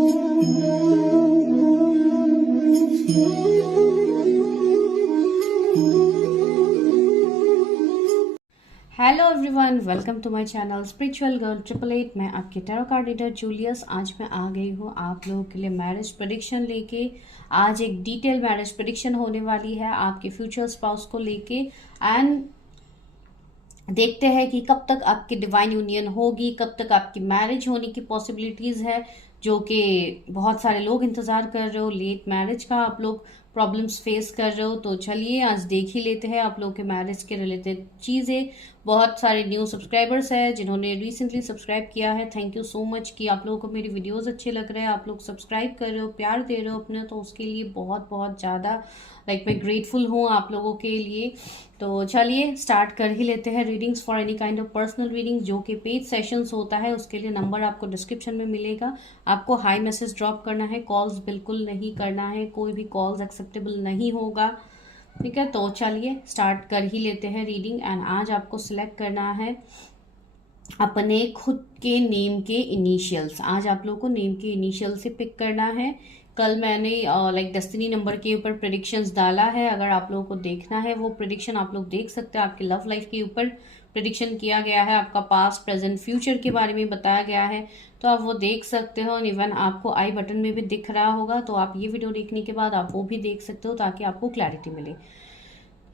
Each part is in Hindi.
Hello everyone, welcome to my channel spiritual girl 888। मैं आपकी टैरो कार्ड रीडर जूलियस। आज मैं आ गई हूँ आप लोगों के लिए मैरिज प्रेडिक्शन लेके। आज एक डिटेल मैरिज प्रेडिक्शन होने वाली है आपके फ्यूचर स्पाउस को लेके। एंड देखते हैं कि कब तक आपकी डिवाइन यूनियन होगी, कब तक आपकी मैरिज होने की पॉसिबिलिटीज़ है, जो कि बहुत सारे लोग इंतज़ार कर रहे हो। लेट मैरिज का आप लोग प्रॉब्लम्स फेस कर रहे हो। तो चलिए आज देख ही लेते हैं आप लोग के मैरिज के रिलेटेड चीज़ें। बहुत सारे न्यू सब्सक्राइबर्स हैं जिन्होंने रिसेंटली सब्सक्राइब किया है। थैंक यू सो मच कि आप लोगों को मेरी वीडियोस अच्छे लग रहे हैं, आप लोग सब्सक्राइब कर रहे हो, प्यार दे रहे हो अपने, तो उसके लिए बहुत बहुत ज़्यादा मैं ग्रेटफुल हूँ आप लोगों के लिए। तो चलिए स्टार्ट कर ही लेते हैं readings for any kind of personal readings, जो कि पेड सेशंस होता है। उसके लिए नंबर आपको डिस्क्रिप्शन में मिलेगा। आपको हाई मैसेज ड्रॉप करना है, कॉल्स बिल्कुल नहीं करना है, कोई भी कॉल्स एक्सेप्टेबल नहीं होगा, ठीक है। तो चलिए स्टार्ट कर ही लेते हैं रीडिंग। एंड आज आपको सिलेक्ट करना है अपने खुद के नेम के इनिशियल्स। आज आप लोगों को नेम के इनिशियल से पिक करना है। कल मैंने डेस्टिनी नंबर के ऊपर प्रेडिक्शंस डाला है, अगर आप लोगों को देखना है वो प्रेडिक्शन आप लोग देख सकते हैं। आपके लव लाइफ के ऊपर प्रेडिक्शन किया गया है, आपका पास्ट प्रेजेंट फ्यूचर के बारे में बताया गया है, तो आप वो देख सकते हो। इवन आपको आई बटन में भी दिख रहा होगा, तो आप ये वीडियो देखने के बाद आप वो भी देख सकते हो ताकि आपको क्लैरिटी मिले,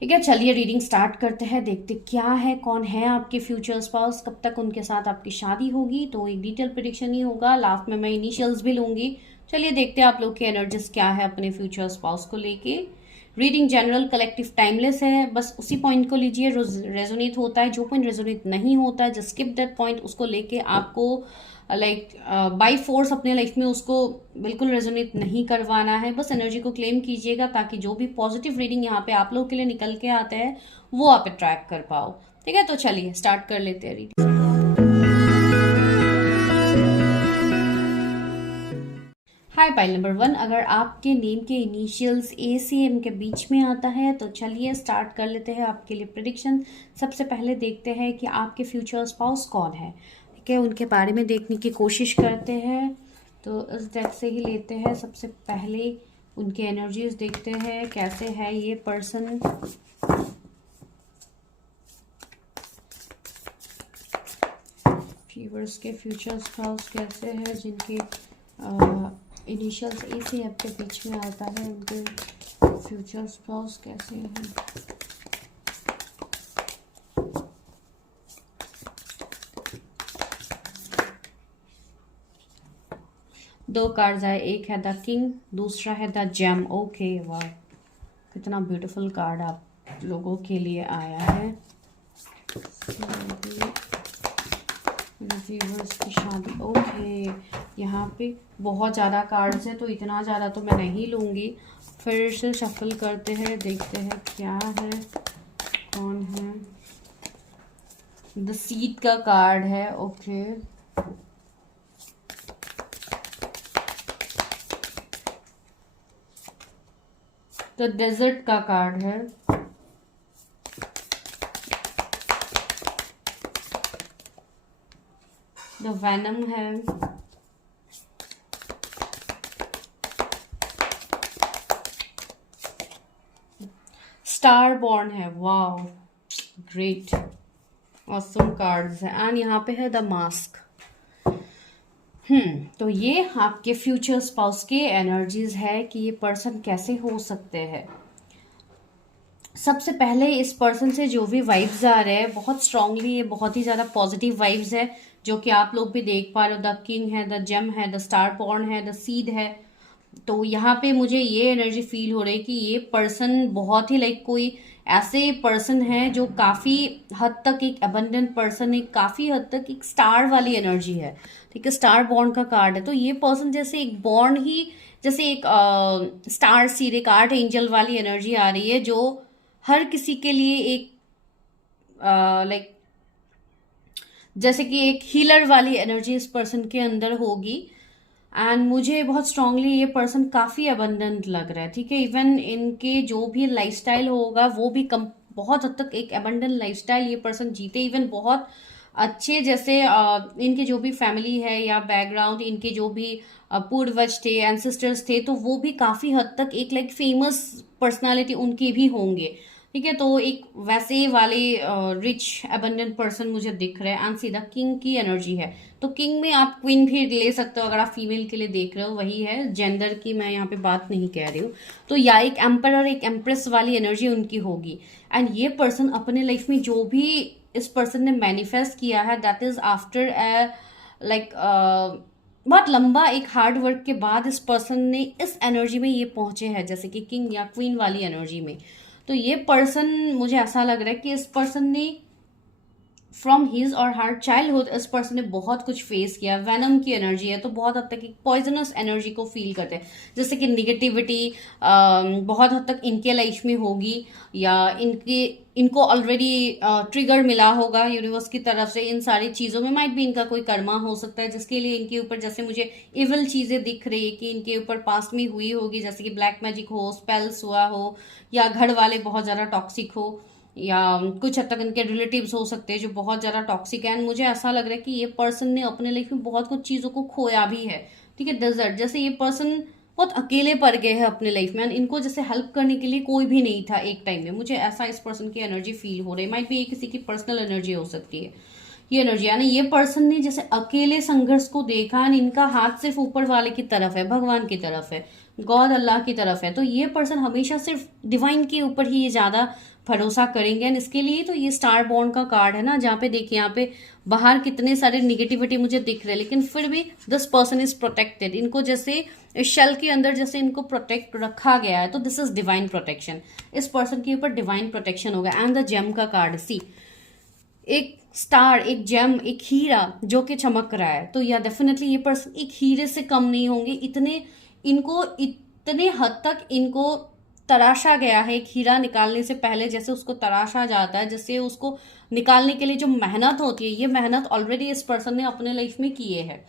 ठीक है। चलिए रीडिंग स्टार्ट करते हैं, देखते क्या है, कौन है आपके फ्यूचर स्पाउस, कब तक उनके साथ आपकी शादी होगी। तो एक डिटेल प्रेडिक्शन ही होगा, लास्ट में मैं इनिशियल्स भी लूंगी। चलिए देखते हैं आप लोग की एनर्जीज क्या है अपने फ्यूचर स्पाउस को लेके। रीडिंग जनरल, कलेक्टिव, टाइमलेस है, बस उसी पॉइंट को लीजिए रेजोनेट होता है। जो पॉइंट रेजोनेट नहीं होता है, जस्ट स्किप दैट पॉइंट। उसको लेके आपको बाय फोर्स अपने लाइफ में उसको बिल्कुल रेजोनेट नहीं करवाना है। बस एनर्जी को क्लेम कीजिएगा ताकि जो भी पॉजिटिव रीडिंग यहाँ पे आप लोगों के लिए निकल के आता है वो आप अट्रैक्ट कर पाओ, ठीक है। तो चलिए स्टार्ट कर लेते हैं रीडिंग। हाय पाइल नंबर 1, अगर आपके नेम के इनिशियल्स ए से एम के बीच में आता है तो चलिए स्टार्ट कर लेते हैं आपके लिए प्रेडिक्शन। सबसे पहले देखते हैं कि आपके फ्यूचर स्पाउस कौन है, ठीक है, उनके बारे में देखने की कोशिश करते हैं। तो इस डेक से ही लेते हैं। सबसे पहले उनके एनर्जीज देखते हैं, कैसे है ये पर्सन। फीवर्स के फ्यूचर स्पाउस कैसे है, जिनके इनिशियल्स ए से एफ के बीच में आता है, उनके फ्यूचर स्पाउस कैसे हैं। दो कार्ड्स आए, एक है द किंग, दूसरा है द जेम। ओके, वाह कितना ब्यूटीफुल कार्ड आप लोगों के लिए आया है। रिसीवर्स की शादी, ओके। यहाँ पे बहुत ज़्यादा कार्ड्स हैं तो इतना ज़्यादा तो मैं नहीं लूँगी। फिर से शफल करते हैं, देखते हैं क्या है, कौन है। द सीड का कार्ड है, ओके। द डेजर्ट का कार्ड है। द वैनम है। स्टार बॉर्न है, वाओ ग्रेट, ऑसम कार्ड्स है। एंड यहाँ पे है द मास्क। तो ये आपके फ्यूचर स्पाउस के एनर्जीज है कि ये पर्सन कैसे हो सकते हैं। सबसे पहले इस पर्सन से जो भी वाइब्स आ रहे हैं बहुत स्ट्रांगली, ये बहुत ही ज़्यादा पॉजिटिव वाइब्स है, जो कि आप लोग भी देख पा रहे हो। द किंग है, द जेम है, द स्टार बॉर्न है, द सीड है। तो यहाँ पे मुझे ये एनर्जी फील हो रही है कि ये पर्सन बहुत ही कोई ऐसे पर्सन है जो काफ़ी हद तक एक अबंडेंट पर्सन है, काफ़ी हद तक एक स्टार वाली एनर्जी है, ठीक है। स्टार बॉर्न का कार्ड है, तो ये पर्सन जैसे एक बॉर्न ही, जैसे एक स्टार सीड, एक आर्ट एंजल वाली एनर्जी आ रही है, जो हर किसी के लिए एक जैसे कि एक हीलर वाली एनर्जी इस पर्सन के अंदर होगी। एंड मुझे बहुत स्ट्रांगली ये पर्सन काफ़ी अबंडेंट लग रहा है, ठीक है। इवन इनके जो भी लाइफस्टाइल होगा वो भी बहुत हद तक एक अबंडेंट लाइफस्टाइल ये पर्सन जीते। इवन बहुत अच्छे जैसे इनके जो भी फैमिली है या बैकग्राउंड, इनके जो भी पूर्वज थे, एंसेस्टर्स थे, तो वो भी काफी हद तक एक लाइक फेमस पर्सनालिटी उनके भी होंगे। ठीक है, तो एक वैसे वाले रिच एबंडेंट पर्सन मुझे दिख रहे हैं। एंड सीधा किंग की एनर्जी है, तो किंग में आप क्वीन भी ले सकते हो अगर आप फीमेल के लिए देख रहे हो, वही है, जेंडर की मैं यहाँ पे बात नहीं कह रही हूँ। तो या एक एम्परर, एक एम्प्रेस वाली एनर्जी उनकी होगी। एंड ये पर्सन अपने लाइफ में जो भी इस पर्सन ने मैनिफेस्ट किया है, दैट इज आफ्टर लाइक बहुत लंबा एक हार्ड वर्क के बाद इस पर्सन ने इस एनर्जी में ये पहुंचे हैं, जैसे कि किंग या क्वीन वाली एनर्जी में। तो ये पर्सन, मुझे ऐसा लग रहा है कि इस पर्सन ने फ्रॉम हिज और हर चाइल्डहुड इस पर्सन ने बहुत कुछ फेस किया। वेनम की एनर्जी है, तो बहुत हद तक एक पॉइजनस एनर्जी को फील करते हैं, जैसे कि निगेटिविटी बहुत हद तक इनके लाइफ में होगी, या इनको ऑलरेडी ट्रिगर मिला होगा यूनिवर्स की तरफ से इन सारी चीज़ों में। माइट भी इनका कोई कर्मा हो सकता है जिसके लिए इनके ऊपर, जैसे मुझे इविल चीज़ें दिख रही है कि इनके ऊपर पास्ट में हुई होगी, जैसे कि ब्लैक मैजिक हो, स्पेल्स हुआ हो, या घर वाले बहुत ज़्यादा टॉक्सिक हो, या कुछ हद तक इनके रिलेटिव्स हो सकते हैं जो बहुत ज़्यादा टॉक्सिक है। एंड मुझे ऐसा लग रहा है कि ये पर्सन ने अपने लाइफ में बहुत कुछ चीज़ों को खोया भी है। ठीक है, डेजर्ट जैसे ये पर्सन बहुत अकेले पड़ गए हैं अपने लाइफ में, इनको जैसे हेल्प करने के लिए कोई भी नहीं था एक टाइम में। मुझे ऐसा इस पर्सन की एनर्जी फील हो रही है। माइट भी ये किसी की पर्सनल एनर्जी हो सकती है ये एनर्जी, यानी ये पर्सन ने जैसे अकेले संघर्ष को देखा, एंड इनका हाथ सिर्फ ऊपर वाले की तरफ है, भगवान की तरफ है, गॉड अल्लाह की तरफ है। तो ये पर्सन हमेशा सिर्फ डिवाइन के ऊपर ही ये ज्यादा भरोसा करेंगे। एंड इसके लिए तो ये स्टार बॉन्ड का कार्ड है ना, जहाँ पे देखिए यहाँ पे बाहर कितने सारे निगेटिविटी मुझे दिख रहे हैं, लेकिन फिर भी दिस पर्सन इज प्रोटेक्टेड। इनको जैसे शेल के अंदर जैसे इनको प्रोटेक्ट रखा गया है, तो दिस इज डिवाइन प्रोटेक्शन। इस पर्सन के ऊपर डिवाइन प्रोटेक्शन होगा। एंड द जेम का कार्ड, सी एक स्टार, एक जेम, एक हीरा जो कि चमक रहा है। तो या डेफिनेटली ये पर्सन एक हीरे से कम नहीं होंगे। इतने हद तक इनको तराशा गया है। एक हीरा निकालने से पहले जैसे उसको तराशा जाता है, जैसे उसको निकालने के लिए जो मेहनत होती है, ये मेहनत ऑलरेडी इस पर्सन ने अपने लाइफ में किए है।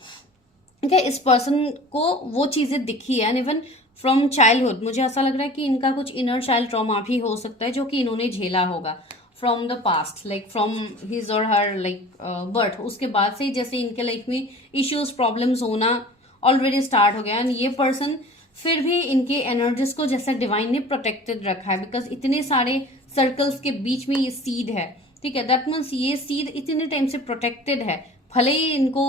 ठीक है, इस पर्सन को वो चीजें दिखी है। एंड इवन फ्रॉम चाइल्डहुड मुझे ऐसा लग रहा है कि इनका कुछ इनर चाइल्ड ट्रॉमा भी हो सकता है जो कि इन्होंने झेला होगा from the past, like from his और हर लाइक बर्थ। उसके बाद से जैसे इनके लाइफ में इश्यूज, प्रॉब्लम्स होना ऑलरेडी स्टार्ट हो गया। एंड ये पर्सन फिर भी इनके एनर्जीज को जैसे डिवाइन ने प्रोटेक्टेड रखा है, बिकॉज इतने सारे सर्कल्स के बीच में ये सीड है। ठीक है, दैट मीन्स ये सीड इतने टाइम से प्रोटेक्टेड है। भले ही इनको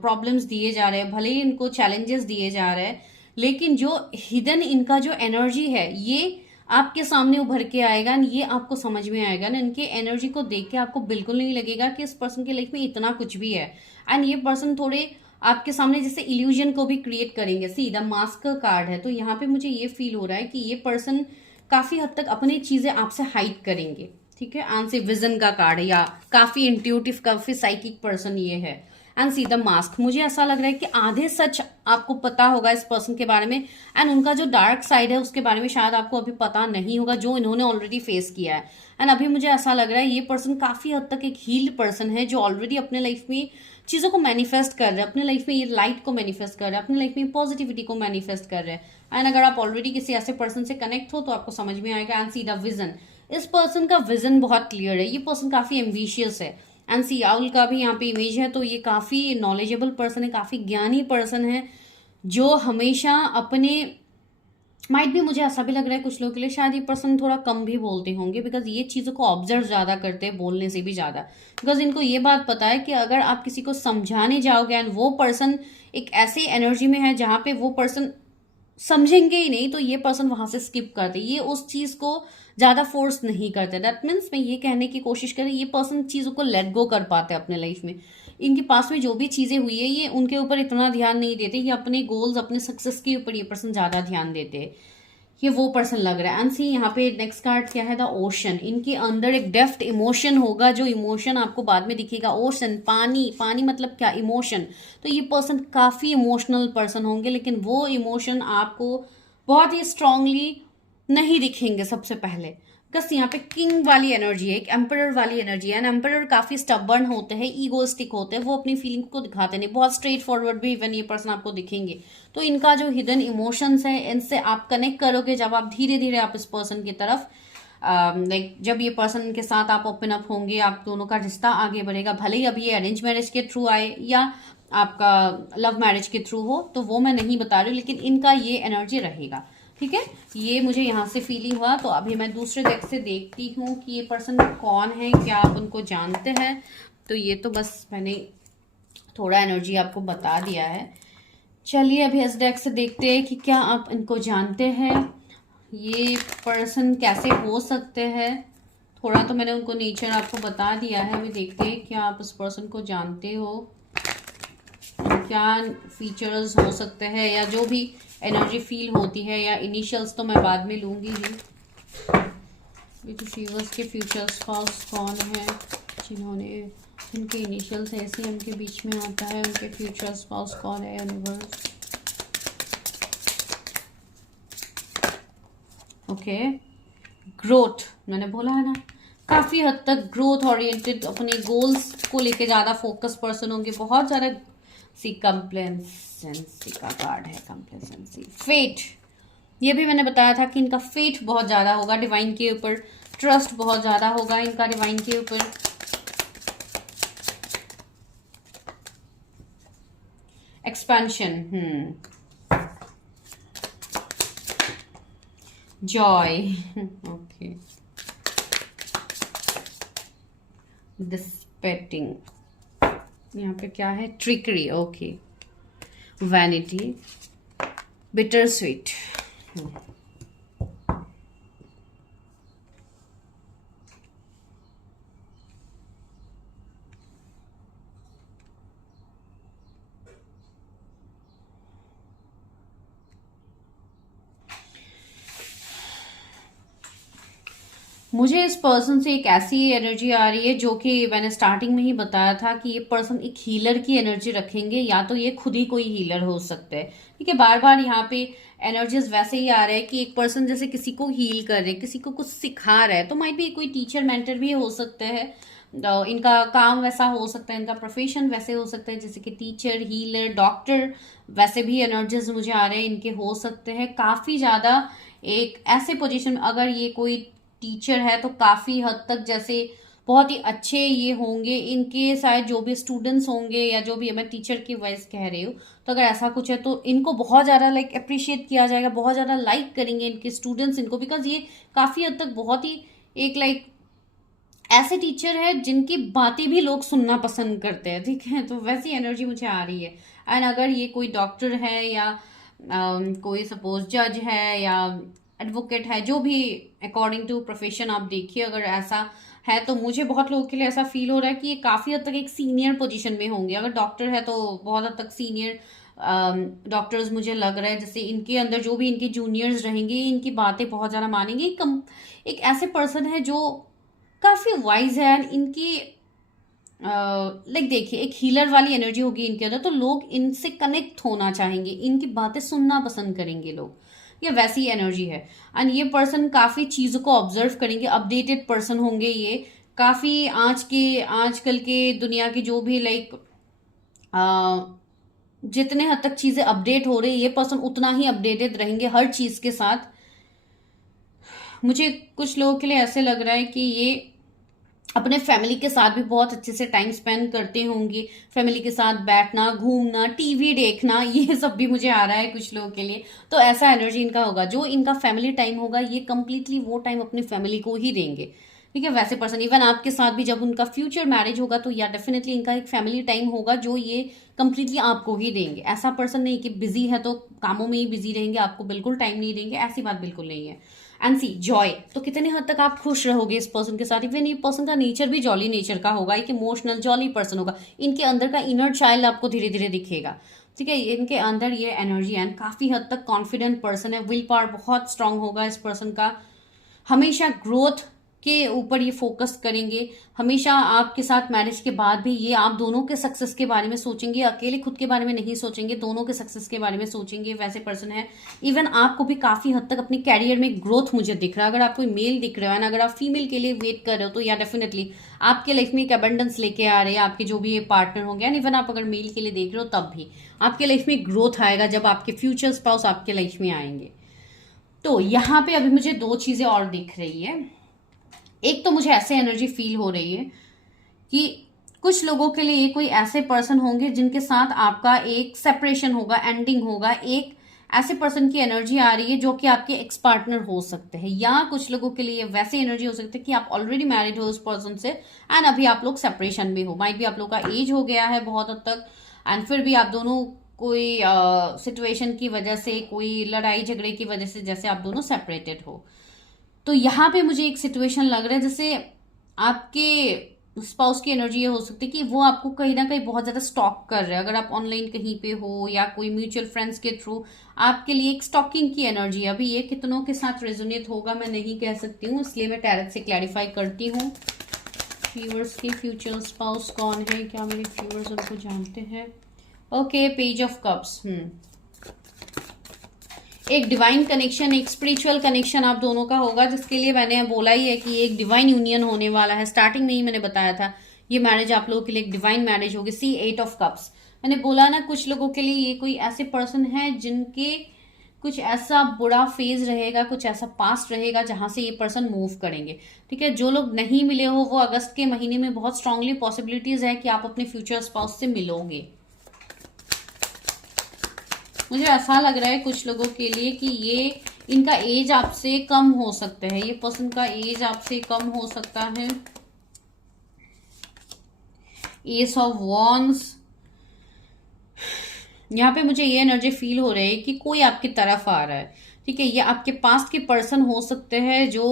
प्रॉब्लम्स दिए जा रहे हैं, भले ही इनको चैलेंजेस दिए जा रहे हैं, लेकिन जो हिडन इनका जो एनर्जी है ये आपके सामने उभर के आएगा। ये आपको समझ में आएगा ना, इनके एनर्जी को देख के आपको बिल्कुल नहीं लगेगा कि इस पर्सन की लाइफ में इतना कुछ भी है। एंड ये पर्सन थोड़े आपके सामने जैसे इल्यूजन को भी क्रिएट करेंगे। सीधा मास्क का कार्ड है, तो यहाँ पे मुझे ये फील हो रहा है कि ये पर्सन काफी हद तक अपनी चीजें आपसे हाइड करेंगे। ठीक है, एंड से विजन का कार्ड है, या काफी इंट्यूटिव, काफी साइकिक पर्सन ये है। एंड सी द मास्क, मुझे ऐसा लग रहा है कि आधे सच आपको पता होगा इस पर्सन के बारे में, एंड उनका जो डार्क साइड है उसके बारे में शायद आपको अभी पता नहीं होगा, जो इन्होंने ऑलरेडी फेस किया है। एंड अभी मुझे ऐसा लग रहा है ये पर्सन काफी हद तक एक हील्ड पर्सन है, जो ऑलरेडी अपने लाइफ में चीजों को मैनिफेस्ट कर रहे हैं, अपने लाइफ में ये लाइट को मैनिफेस्ट कर रहे हैं, अपने लाइफ में पॉजिटिविटी को मैनिफेस्ट कर रहे हैं। एंड अगर आप ऑलरेडी किसी ऐसे पर्सन से कनेक्ट हो तो आपको समझ में आएगा। एंड सी द विजन, इस पर्सन का विजन बहुत क्लियर है। ये पर्सन काफी एम्बिशियस है। एंड सी आउल का भी यहाँ पे इमेज है, तो ये काफी नॉलेजेबल पर्सन है, काफी ज्ञानी पर्सन है, जो हमेशा अपने, माइट भी मुझे ऐसा भी लग रहा है कुछ लोगों के लिए शायद ये पर्सन थोड़ा कम भी बोलते होंगे, बिकॉज ये चीज़ों को ऑब्जर्व ज़्यादा करते हैं बोलने से भी ज़्यादा। बिकॉज इनको ये बात पता है कि अगर आप किसी को समझाने जाओगे एंड वो पर्सन एक ऐसी एनर्जी में है जहाँ पे वो पर्सन समझेंगे ही नहीं, तो ये पर्सन वहां से स्किप करते, ये उस चीज को ज्यादा फोर्स नहीं करते। दैट मीन्स मैं ये कहने की कोशिश करें, ये पर्सन चीजों को लेट गो कर पाते अपने लाइफ में। इनके पास में जो भी चीजें हुई है ये उनके ऊपर इतना ध्यान नहीं देते, ये अपने गोल्स, अपने सक्सेस के ऊपर ये पर्सन ज्यादा ध्यान देते हैं। ये वो पर्सन लग रहा है। एंड सी यहाँ पे नेक्स्ट कार्ड क्या है, द ओशन। इनके अंदर एक डेफ्थ इमोशन होगा, जो इमोशन आपको बाद में दिखेगा। ओशन, पानी, पानी मतलब क्या, इमोशन। तो ये पर्सन काफी इमोशनल पर्सन होंगे, लेकिन वो इमोशन आपको बहुत ही स्ट्रांगली नहीं दिखेंगे सबसे पहले। बस यहाँ पे किंग वाली एनर्जी है, एक एम्परर वाली एनर्जी है। एंड एम्परर काफी स्टबर्न होते हैं, ईगोस्टिक होते हैं, वो अपनी फीलिंग को दिखाते नहीं, बहुत स्ट्रेट फॉरवर्ड भी इवन ये पर्सन आपको दिखेंगे। तो इनका जो हिडन इमोशंस है, इनसे आप कनेक्ट करोगे जब आप धीरे धीरे आप इस पर्सन की तरफ लाइक जब ये पर्सन के साथ आप ओपन अप होंगे, आप दोनों का रिश्ता आगे बढ़ेगा, भले ही अब ये अरेंज मैरिज के थ्रू आए या आपका लव मैरिज के थ्रू हो, तो वो मैं नहीं बता रही हूँ, लेकिन इनका ये एनर्जी रहेगा। ठीक है, ये मुझे यहाँ से फीलिंग हुआ। तो अभी मैं दूसरे डेक से देखती हूँ कि ये पर्सन कौन है, क्या आप उनको जानते हैं। तो ये तो बस मैंने थोड़ा एनर्जी आपको बता दिया है। चलिए अभी इस डेक से देखते हैं कि क्या आप इनको जानते हैं, ये पर्सन कैसे हो सकते हैं। थोड़ा तो मैंने उनको नेचर आपको बता दिया है। अभी देखते हैं क्या आप इस पर्सन को जानते हो, क्या फीचर्स हो सकते हैं, या जो भी एनर्जी फील होती है, या इनिशियल्स तो मैं बाद में लूंगी ही। रिसीवर्स के फ्यूचर स्पाउस कौन है, जिन्होंने उनके इनिशियल्स ऐसे उनके बीच में आता है, उनके फ्यूचर स्पाउस कौन है यूनिवर्स। ओके, ग्रोथ मैंने बोला है ना, काफ़ी हद तक ग्रोथ ओरिएंटेड, अपने गोल्स को लेके ज़्यादा फोकस पर्सन होंगे। बहुत ज़्यादा सी कंप्लेसेंसी का कार्ड है, कंप्लेसेंसी। फेट, ये भी मैंने बताया था कि इनका फेट बहुत ज़्यादा होगा, डिवाइन के ऊपर ट्रस्ट बहुत ज़्यादा होगा इनका डिवाइन के ऊपर। एक्सपेंशन, जॉय, ओके, डिस्पेटिंग, यहाँ पे क्या है, trickery, okay, vanity, bitter sweet. मुझे इस पर्सन से एक ऐसी एनर्जी आ रही है जो कि मैंने स्टार्टिंग में ही बताया था कि ये पर्सन एक हीलर की एनर्जी रखेंगे, या तो ये खुद ही कोई हीलर हो सकता है। ठीक है, बार बार यहाँ पे एनर्जीज वैसे ही आ रहे हैं कि एक पर्सन जैसे किसी को हील कर रहे, किसी को कुछ सिखा रहा है, तो माइट भी कोई टीचर मेंटर भी हो सकते हैं। इनका काम वैसा हो सकता है, इनका प्रोफेशन वैसे हो सकता है, जैसे कि टीचर, हीलर, डॉक्टर, वैसे भी एनर्जीज मुझे आ रहे हैं इनके हो सकते हैं। काफ़ी ज़्यादा एक ऐसे पोजीशन में अगर ये कोई टीचर है तो काफ़ी हद तक जैसे बहुत ही अच्छे ये होंगे, इनके शायद जो भी स्टूडेंट्स होंगे, या जो भी, मैं टीचर की वॉइस कह रही हूँ, तो अगर ऐसा कुछ है तो इनको बहुत ज़्यादा लाइक अप्रिशिएट किया जाएगा, बहुत ज़्यादा लाइक करेंगे इनके स्टूडेंट्स इनको, बिकॉज ये काफ़ी हद तक बहुत ही एक लाइक ऐसे टीचर है जिनकी बातें भी लोग सुनना पसंद करते हैं। ठीक है, तो वैसी एनर्जी मुझे आ रही है। एंड अगर ये कोई डॉक्टर है, या कोई सपोज जज है, या एडवोकेट है, जो भी अकॉर्डिंग टू प्रोफेशन आप देखिए, अगर ऐसा है तो मुझे बहुत लोगों के लिए ऐसा फील हो रहा है कि ये काफ़ी हद तक एक सीनियर पोजीशन में होंगे। अगर डॉक्टर है तो बहुत हद तक सीनियर डॉक्टर्स मुझे लग रहा है, जैसे इनके अंदर जो भी इनके जूनियर्स रहेंगे इनकी बातें बहुत ज़्यादा मानेंगे। एक ऐसे पर्सन है जो काफ़ी वाइज है, एंड इनकी लाइक देखिए एक हीलर वाली एनर्जी होगी इनके अंदर, तो लोग इनसे कनेक्ट होना चाहेंगे, इनकी बातें सुनना पसंद करेंगे लोग, ये वैसी एनर्जी है। एंड ये पर्सन काफ़ी चीज़ों को ऑब्जर्व करेंगे, अपडेटेड पर्सन होंगे ये, काफ़ी आजकल के दुनिया की जो भी लाइक जितने हद तक चीज़ें अपडेट हो रही है, ये पर्सन उतना ही अपडेटेड रहेंगे हर चीज़ के साथ। मुझे कुछ लोगों के लिए ऐसे लग रहा है कि ये अपने फैमिली के साथ भी बहुत अच्छे से टाइम स्पेंड करते होंगे, फैमिली के साथ बैठना, घूमना, टीवी देखना, ये सब भी मुझे आ रहा है कुछ लोगों के लिए। तो ऐसा एनर्जी इनका होगा, जो इनका फैमिली टाइम होगा ये कंप्लीटली वो टाइम अपनी फैमिली को ही देंगे। ठीक है, वैसे पर्सन इवन आपके साथ भी जब उनका फ्यूचर मैरिज होगा तो या डेफिनेटली इनका एक फैमिली टाइम होगा जो ये कंप्लीटली आपको ही देंगे। ऐसा पर्सन नहीं कि बिजी है तो कामों में ही बिजी रहेंगे, आपको बिल्कुल टाइम नहीं देंगे, ऐसी बात बिल्कुल नहीं है। एंड सी जॉय, तो कितने हद तक आप खुश रहोगे इस पर्सन के साथ। इवन ये पर्सन का नेचर भी जॉली नेचर का होगा, एक इमोशनल जॉली पर्सन होगा, इनके अंदर का इनर चाइल्ड आपको धीरे धीरे दिखेगा। ठीक है, इनके अंदर ये एनर्जी एंड काफ़ी हद तक कॉन्फिडेंट पर्सन है, विल पावर बहुत स्ट्रांग होगा इस पर्सन का, हमेशा ग्रोथ के ऊपर ये फोकस करेंगे, हमेशा आपके साथ मैरिज के बाद भी ये आप दोनों के सक्सेस के बारे में सोचेंगे, अकेले खुद के बारे में नहीं सोचेंगे, दोनों के सक्सेस के बारे में सोचेंगे, वैसे पर्सन है। इवन आपको भी काफ़ी हद तक अपने कैरियर में ग्रोथ मुझे दिख रहा है। अगर आप कोई मेल दिख रहे हो, अगर आप फीमेल के लिए वेट कर रहे हो, तो या डेफिनेटली आपके लाइफ में एक अबंडेंस लेके आ रहे हैं आपके जो भी ये पार्टनर होंगे। एंड इवन आप अगर मेल के लिए देख रहे हो तब भी आपके लाइफ में ग्रोथ आएगा जब आपके फ्यूचर स्पाउस आपके लाइफ में आएंगे। तो यहाँ पे अभी मुझे दो चीज़ें और दिख रही है। एक तो मुझे ऐसे एनर्जी फील हो रही है कि कुछ लोगों के लिए ये कोई ऐसे पर्सन होंगे जिनके साथ आपका एक सेपरेशन होगा, एंडिंग होगा। एक ऐसे पर्सन की एनर्जी आ रही है जो कि आपके एक्स पार्टनर हो सकते हैं, या कुछ लोगों के लिए वैसी एनर्जी हो सकती है कि आप ऑलरेडी मैरिड हो उस पर्सन से एंड अभी आप लोग सेपरेशन में हो। माइट भी आप लोग का एज हो गया है बहुत हद तक, एंड फिर भी आप दोनों कोई सिचुएशन की वजह से, कोई लड़ाई झगड़े की वजह से जैसे आप दोनों सेपरेटेड हो। तो यहाँ पे मुझे एक सिचुएशन लग रहा है जैसे आपके स्पाउस की एनर्जी ये हो सकती है कि वो आपको कहीं ना कहीं बहुत ज्यादा स्टॉक कर रहे हैं। अगर आप ऑनलाइन कहीं पे हो या कोई म्यूचुअल फ्रेंड्स के थ्रू आपके लिए एक स्टॉकिंग की एनर्जी है। अभी ये कितनों के साथ रेजोनेट होगा मैं नहीं कह सकती हूँ, इसलिए मैं टैरेट से क्लैरिफाई करती हूँ। व्यूअर्स के फ्यूचर स्पाउस कौन है, क्या मेरे व्यूअर्स उनको जानते हैं? Okay, page of cups. एक डिवाइन कनेक्शन, एक स्पिरिचुअल कनेक्शन आप दोनों का होगा, जिसके लिए मैंने बोला ही है कि एक डिवाइन यूनियन होने वाला है। स्टार्टिंग में ही मैंने बताया था ये मैरिज आप लोगों के लिए एक डिवाइन मैरिज होगी। सी 8 ऑफ कप्स, मैंने बोला ना कुछ लोगों के लिए ये कोई ऐसे पर्सन है जिनके कुछ ऐसा बुरा फेज रहेगा, कुछ ऐसा पास्ट रहेगा जहां से ये पर्सन मूव करेंगे। ठीक है, जो लोग नहीं मिले हो वो अगस्त के महीने में बहुत स्ट्रांगली पॉसिबिलिटीज है कि आप अपने फ्यूचर स्पाउस से मिलोगे। मुझे ऐसा लग रहा है कुछ लोगों के लिए कि ये इनका एज आपसे कम हो सकता है, ये पर्सन का एज आपसे कम हो सकता है। एस ऑफ वॉन्ड्स, यहाँ पे मुझे ये एनर्जी फील हो रही है कि कोई आपकी तरफ आ रहा है। ठीक है, ये आपके पास्ट के पर्सन हो सकते हैं जो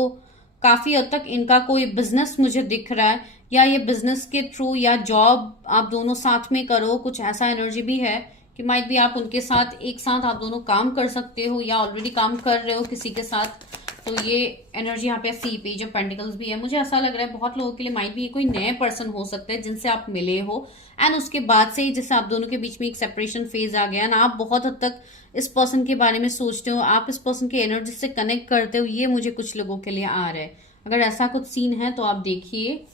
काफी हद तक इनका कोई बिजनेस मुझे दिख रहा है, या ये बिजनेस के थ्रू या जॉब आप दोनों साथ में करो, कुछ ऐसा एनर्जी भी है कि माइट भी आप उनके साथ एक साथ आप दोनों काम कर सकते हो या ऑलरेडी काम कर रहे हो किसी के साथ। तो ये एनर्जी यहाँ पे सी पेज ऑफ पेंटिकल्स भी है। मुझे ऐसा लग रहा है बहुत लोगों के लिए माइट भी कोई नए पर्सन हो सकते हैं जिनसे आप मिले हो, एंड उसके बाद से ही जैसे आप दोनों के बीच में एक सेपरेशन फेज आ गया ना, आप बहुत हद तक इस पर्सन के बारे में सोचते हो, आप इस पर्सन की एनर्जी से कनेक्ट करते हो। ये मुझे कुछ लोगों के लिए आ रहा है। अगर ऐसा कुछ सीन है तो आप देखिए,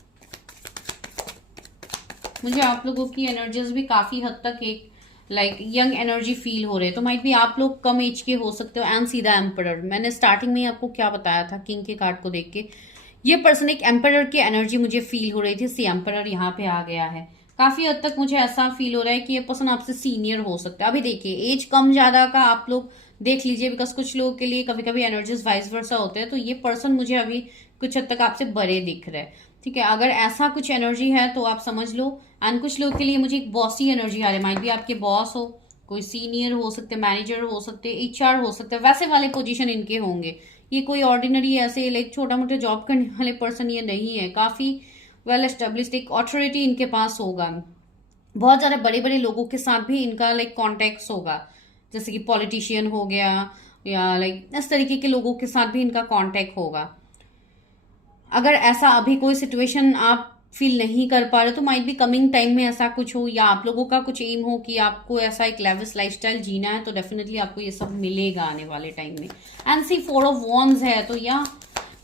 मुझे आप लोगों की एनर्जीज भी काफी हद तक एक लाइक यंग एनर्जी फील हो रहे हैं। तो माइट भी आप लोग कम एज के हो सकते हो। एंड सी द एम्परर, मैंने स्टार्टिंग में आपको क्या बताया था किंग के कार्ड को देख के, ये पर्सन एक एम्परर की एनर्जी मुझे फील हो रही थी। सी एम्परर यहाँ पे आ गया है। काफी हद तक मुझे ऐसा फील हो रहा है कि ये पर्सन आपसे सीनियर हो सकता है। अभी देखिए एज कम ज्यादा का आप लोग देख लीजिए, बिकॉज कुछ लोगों के लिए कभी कभी एनर्जीज वाइस वर्सा होते हैं। तो ये पर्सन मुझे अभी कुछ हद तक आपसे बड़े दिख रहे हैं। ठीक है, अगर ऐसा कुछ एनर्जी है तो आप समझ लो। एंड कुछ लोगों के लिए मुझे एक बॉसी एनर्जी आ रही है। माइट भी आपके बॉस हो, कोई सीनियर हो सकते, मैनेजर हो सकते, एचआर हो सकते, वैसे वाले पोजीशन इनके होंगे। ये कोई ऑर्डिनरी ऐसे लाइक छोटा मोटा जॉब करने वाले पर्सन ये नहीं है। काफी वेल एस्टेब्लिश्ड एक ऑथोरिटी इनके पास होगा। बहुत ज्यादा बड़े बड़े लोगों के साथ भी इनका लाइक कॉन्टेक्ट होगा, जैसे कि पॉलिटिशियन हो गया या लाइक इस तरीके के लोगों के साथ भी इनका कॉन्टेक्ट होगा। अगर ऐसा अभी कोई सिचुएशन आप फील नहीं कर पा रहे तो माइट भी कमिंग टाइम में ऐसा कुछ हो, या आप लोगों का कुछ एम हो कि आपको ऐसा एक लेविश लाइफस्टाइल जीना है, तो डेफिनेटली आपको ये सब मिलेगा आने वाले टाइम में। एंड सी 4 ऑफ वॉन्ड्स है, तो या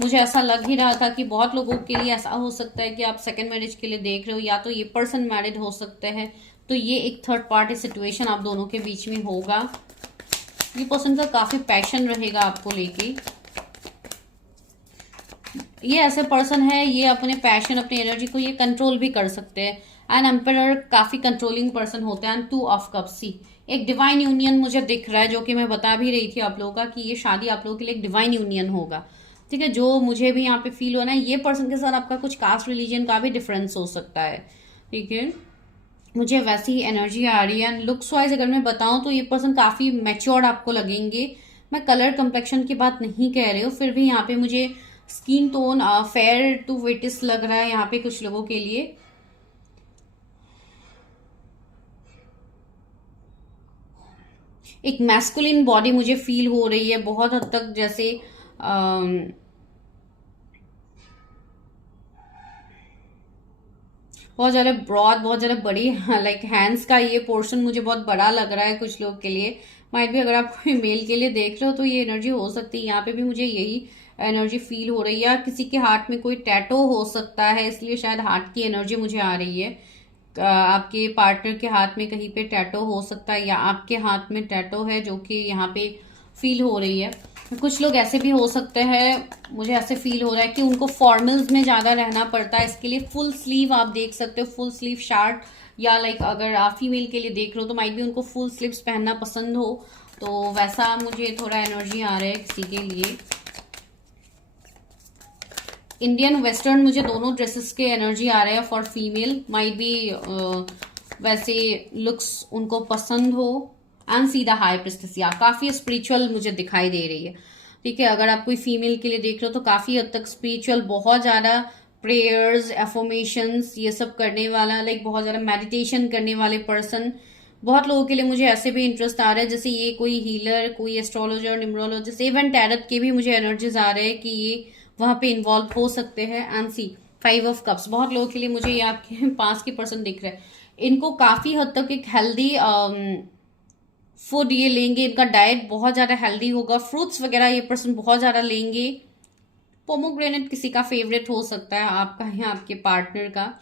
मुझे ऐसा लग ही रहा था कि बहुत लोगों के लिए ऐसा हो सकता है कि आप सेकेंड मैरिज के लिए देख रहे हो, या तो ये पर्सन मैरिड हो सकते हैं। तो ये एक थर्ड पार्टी सिचुएशन आप दोनों के बीच में होगा। ये पर्सन का काफी पैशन रहेगा आपको लेके। ये ऐसे पर्सन है, ये अपने पैशन अपनी एनर्जी को ये कंट्रोल भी कर सकते हैं। एंड एम्परर काफी कंट्रोलिंग पर्सन होते हैं। एंड 2 ऑफ कप्स, सी एक डिवाइन यूनियन मुझे दिख रहा है, जो कि मैं बता भी रही थी आप लोगों का कि ये शादी आप लोगों के लिए एक डिवाइन यूनियन होगा। ठीक है, जो मुझे भी यहाँ पे फील होना है, ये पर्सन के साथ आपका कुछ कास्ट रिलीजन का भी डिफरेंस हो सकता है। ठीक है, मुझे वैसी ही एनर्जी आ रही है। एंड लुक्स वाइज अगर मैं बताऊं तो ये पर्सन काफी मैच्योर्ड आपको लगेंगे। मैं कलर कंप्लेक्शन की बात नहीं कह रही हूँ, फिर भी यहाँ पे मुझे स्किन टोन फेयर टू वेटिस लग रहा है यहाँ पे कुछ लोगों के लिए। एक मैस्कुलिन बॉडी मुझे फील हो रही है बहुत हद तक, जैसे बहुत ज्यादा ब्रॉड, बहुत ज्यादा बड़ी लाइक हैंड्स का ये पोर्शन मुझे बहुत बड़ा लग रहा है कुछ लोग के लिए। माइट भी अगर आप कोई मेल के लिए देख रहे हो तो ये एनर्जी हो सकती है। यहाँ पे भी मुझे यही एनर्जी फील हो रही है। किसी के हाथ में कोई टैटो हो सकता है, इसलिए शायद हार्ट की एनर्जी मुझे आ रही है। आपके पार्टनर के हाथ में कहीं पे टैटो हो सकता है, या आपके हाथ में टैटो है जो कि यहाँ पे फील हो रही है। कुछ लोग ऐसे भी हो सकते हैं, मुझे ऐसे फील हो रहा है कि उनको फॉर्मल्स में ज़्यादा रहना पड़ता है। इसके लिए फुल स्लीव आप देख सकते हो, फुल स्लीव शर्ट, या लाइक अगर आप फीमेल के लिए देख रहे हो तो माइट भी उनको फुल स्लीव्स पहनना पसंद हो, तो वैसा मुझे थोड़ा एनर्जी आ रहा है किसी के लिए। इंडियन वेस्टर्न मुझे दोनों ड्रेसेस के एनर्जी आ रहे हैं फॉर फीमेल, माइट भी वैसे लुक्स उनको पसंद हो। And see the high priestess, या काफी स्पिरिचुअल मुझे दिखाई दे रही है। ठीक है, अगर आप कोई फीमेल के लिए देख रहे हो तो काफी हद तक स्पिरिचुअल, बहुत ज्यादा प्रेयर्स, एफर्मेशंस, ये सब करने वाला, लाइक बहुत ज्यादा मेडिटेशन करने वाले पर्सन। बहुत लोगों के लिए मुझे ऐसे भी इंटरेस्ट आ रहा है, जैसे ये कोई हीलर, कोई एस्ट्रोलॉजर, न्यूमरोलॉजिस्ट, इवन टैरट के भी मुझे एनर्जीज आ रहे हैं कि ये वहां पे इन्वॉल्व हो सकते हैं। एंड सी 5 ऑफ कप्स, बहुत लोगों के लिए मुझे ये आपके पास के पर्सन दिख रहे हैं, इनको काफी हद तक एक हेल्दी फूड ये लेंगे, इनका डाइट बहुत ज्यादा हेल्दी होगा, फ्रूट्स वगैरह ये पर्सन बहुत ज्यादा लेंगे। पोमोग्रेनेट किसी का फेवरेट हो सकता है, आपका या आपके पार्टनर का,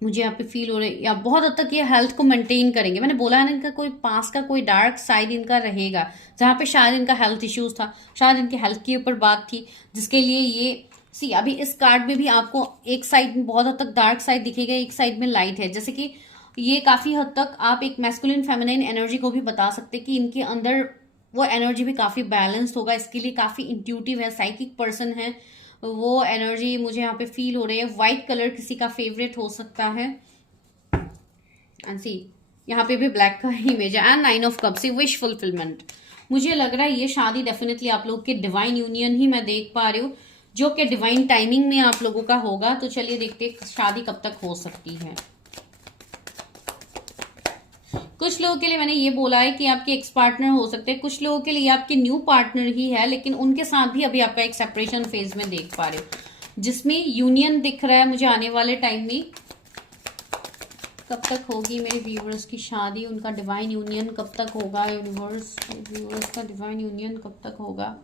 मुझे यहाँ पे फील हो रहा है। या बहुत हद तक ये हेल्थ को मेंटेन करेंगे। मैंने बोला है ना, इनका कोई पास का कोई डार्क साइड इनका रहेगा, जहाँ पे शायद इनका हेल्थ इश्यूज था, शायद इनके हेल्थ के ऊपर बात थी, जिसके लिए ये सी अभी इस कार्ड में भी आपको एक साइड में बहुत हद तक डार्क साइड दिखेगा, एक साइड में लाइट है। जैसे कि ये काफी हद तक आप एक मैस्कुलिन फेमिनाइन एनर्जी को भी बता सकते हैं कि इनके अंदर वो एनर्जी भी काफी बैलेंस्ड होगा। इसके लिए काफी इंट्यूटिव है, साइकिक पर्सन है, वो एनर्जी मुझे यहाँ पे फील हो रही है। व्हाइट कलर किसी का फेवरेट हो सकता है। एंड सी यहाँ पे भी ब्लैक का इमेज है। And 9 of cups, wish fulfilment, मुझे लग रहा है ये शादी डेफिनेटली आप लोग के डिवाइन यूनियन ही मैं देख पा रही हूँ, जो कि डिवाइन टाइमिंग में आप लोगों का होगा। तो चलिए देखते हैं शादी कब तक हो सकती है। कुछ लोगों के लिए मैंने ये बोला है कि आपके एक्स पार्टनर हो सकते हैं, कुछ लोगों के लिए आपके न्यू पार्टनर ही है, लेकिन उनके साथ भी अभी आपका एक सेपरेशन फेज में देख पा रहे हो, जिसमें यूनियन दिख रहा है मुझे आने वाले टाइम में। कब तक होगी मेरे व्यूअर्स की शादी, उनका डिवाइन यूनियन कब तक होगा, यूनिवर्स व्यूअर्स का डिवाइन यूनियन कब तक होगा।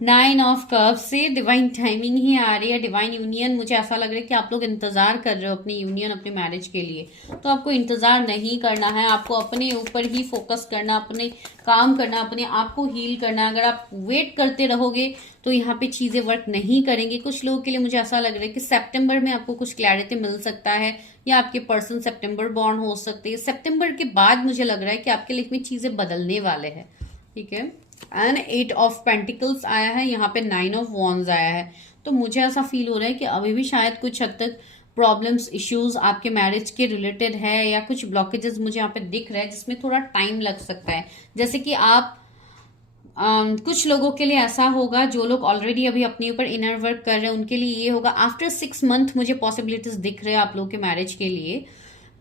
9 ऑफ कप्स से डिवाइन टाइमिंग ही आ रही है, डिवाइन यूनियन। मुझे ऐसा लग रहा है कि आप लोग इंतजार कर रहे हो अपनी यूनियन, अपने मैरिज के लिए, तो आपको इंतजार नहीं करना है, आपको अपने ऊपर ही फोकस करना, अपने काम करना, अपने आप को हील करना। अगर आप वेट करते रहोगे तो यहाँ पे चीजें वर्क नहीं करेंगी। कुछ लोगों के लिए मुझे ऐसा लग रहा है कि सितंबर में आपको कुछ क्लैरिटी मिल सकता है, या आपके पर्सन सितंबर बॉर्न हो सकते हैं। सितंबर के बाद मुझे लग रहा है कि आपके लाइफ में चीजें बदलने वाले हैं। ठीक है, एंड 8 ऑफ पेंटिकल्स आया है, यहाँ पे 9 ऑफ वॉन्ड्स आया है। तो मुझे ऐसा फील हो रहा है कि अभी भी शायद कुछ हद तक प्रॉब्लम्स, इश्यूज आपके मैरिज के रिलेटेड है, या कुछ ब्लॉकेजेस मुझे यहाँ पे दिख रहा है जिसमें थोड़ा टाइम लग सकता है। जैसे कि आप कुछ लोगों के लिए ऐसा होगा, जो लोग ऑलरेडी अभी अपने ऊपर इनर वर्क कर रहे हैं, उनके लिए ये होगा आफ्टर 6 मंथ मुझे पॉसिबिलिटीज दिख रहे हैं आप लोगों के मैरिज के लिए।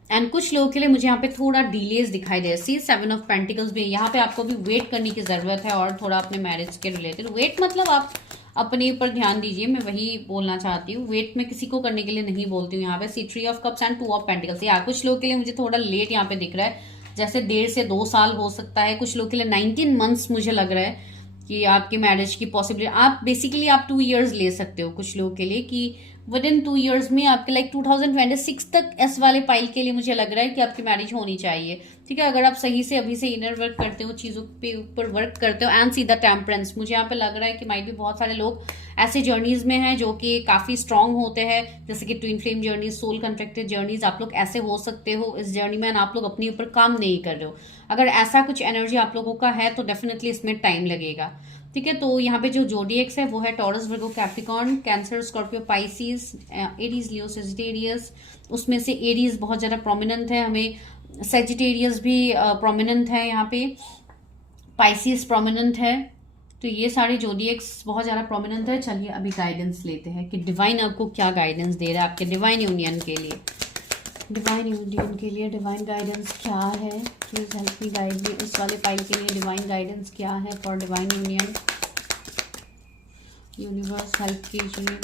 एंड कुछ लोगों के लिए मुझे यहाँ पे थोड़ा डिलेज दिखाई दे रहा है। सी 7 ऑफ पेंटिकल्स भी, यहाँ पे आपको भी वेट करने की जरूरत है, और थोड़ा अपने मैरिज के रिलेटेड वेट, मतलब आप अपने ऊपर ध्यान दीजिए, मैं वही बोलना चाहती हूँ। वेट में किसी को करने के लिए नहीं बोलती हूँ यहाँ पे। सी 3 of cups and 2 of pentacles, या कुछ लोगों के लिए मुझे थोड़ा लेट यहाँ पे दिख रहा है, जैसे 1.5 से 2 साल हो सकता है। कुछ लोगों के लिए 19 मंथ्स मुझे लग रहा है कि आपकी मैरिज की पॉसिबिलिटी, आप बेसिकली आप 2 इयर्स ले सकते हो कुछ लोगों के लिए, कि विद इन 2 इयर्स में आपके लाइक 2026 तक एस वाले पाइल के लिए मुझे लग रहा है कि आपकी मैरिज होनी चाहिए। ठीक है, अगर आप सही से अभी से इनर वर्क करते हो, चीजों पे ऊपर वर्क करते हो। एंड सी द टेम्परेंस, मुझे यहाँ पे लग रहा है कि माइट भी बहुत सारे लोग ऐसे जर्नीज में हैं जो कि काफी स्ट्रांग होते हैं, जैसे कि twin flame journeys, soul contracted journeys. आप लोग ऐसे हो सकते हो इस जर्नी में, आप लोग अपने ऊपर काम नहीं कर रहे हो। अगर ऐसा कुछ एनर्जी आप लोगों का है तो डेफिनेटली इसमें टाइम लगेगा। ठीक है, तो यहाँ पे जो जोडिएक्स है वो है Taurus, Virgo, Capricorn, Cancer, Scorpio, Pisces, Aries, Leo, Sagittarius. उसमें से एरीज बहुत ज्यादा प्रोमिनेंट है, हमें सेजिटेरियस भी प्रोमिनेंट है, यहाँ पे पाइसिस प्रोमिनेंट है। तो ये सारे जोडिएक्स बहुत ज्यादा प्रोमिनेंट है। चलिए अभी गाइडेंस लेते हैं कि डिवाइन आपको क्या गाइडेंस दे रहा है आपके डिवाइन यूनियन के लिए। डिवाइन यूनियन के लिए डिवाइन गाइडेंस क्या है, please help me guide me. इस वाले पाइल के लिए डिवाइन गाइडेंस क्या है for divine union, universe help कीजिए।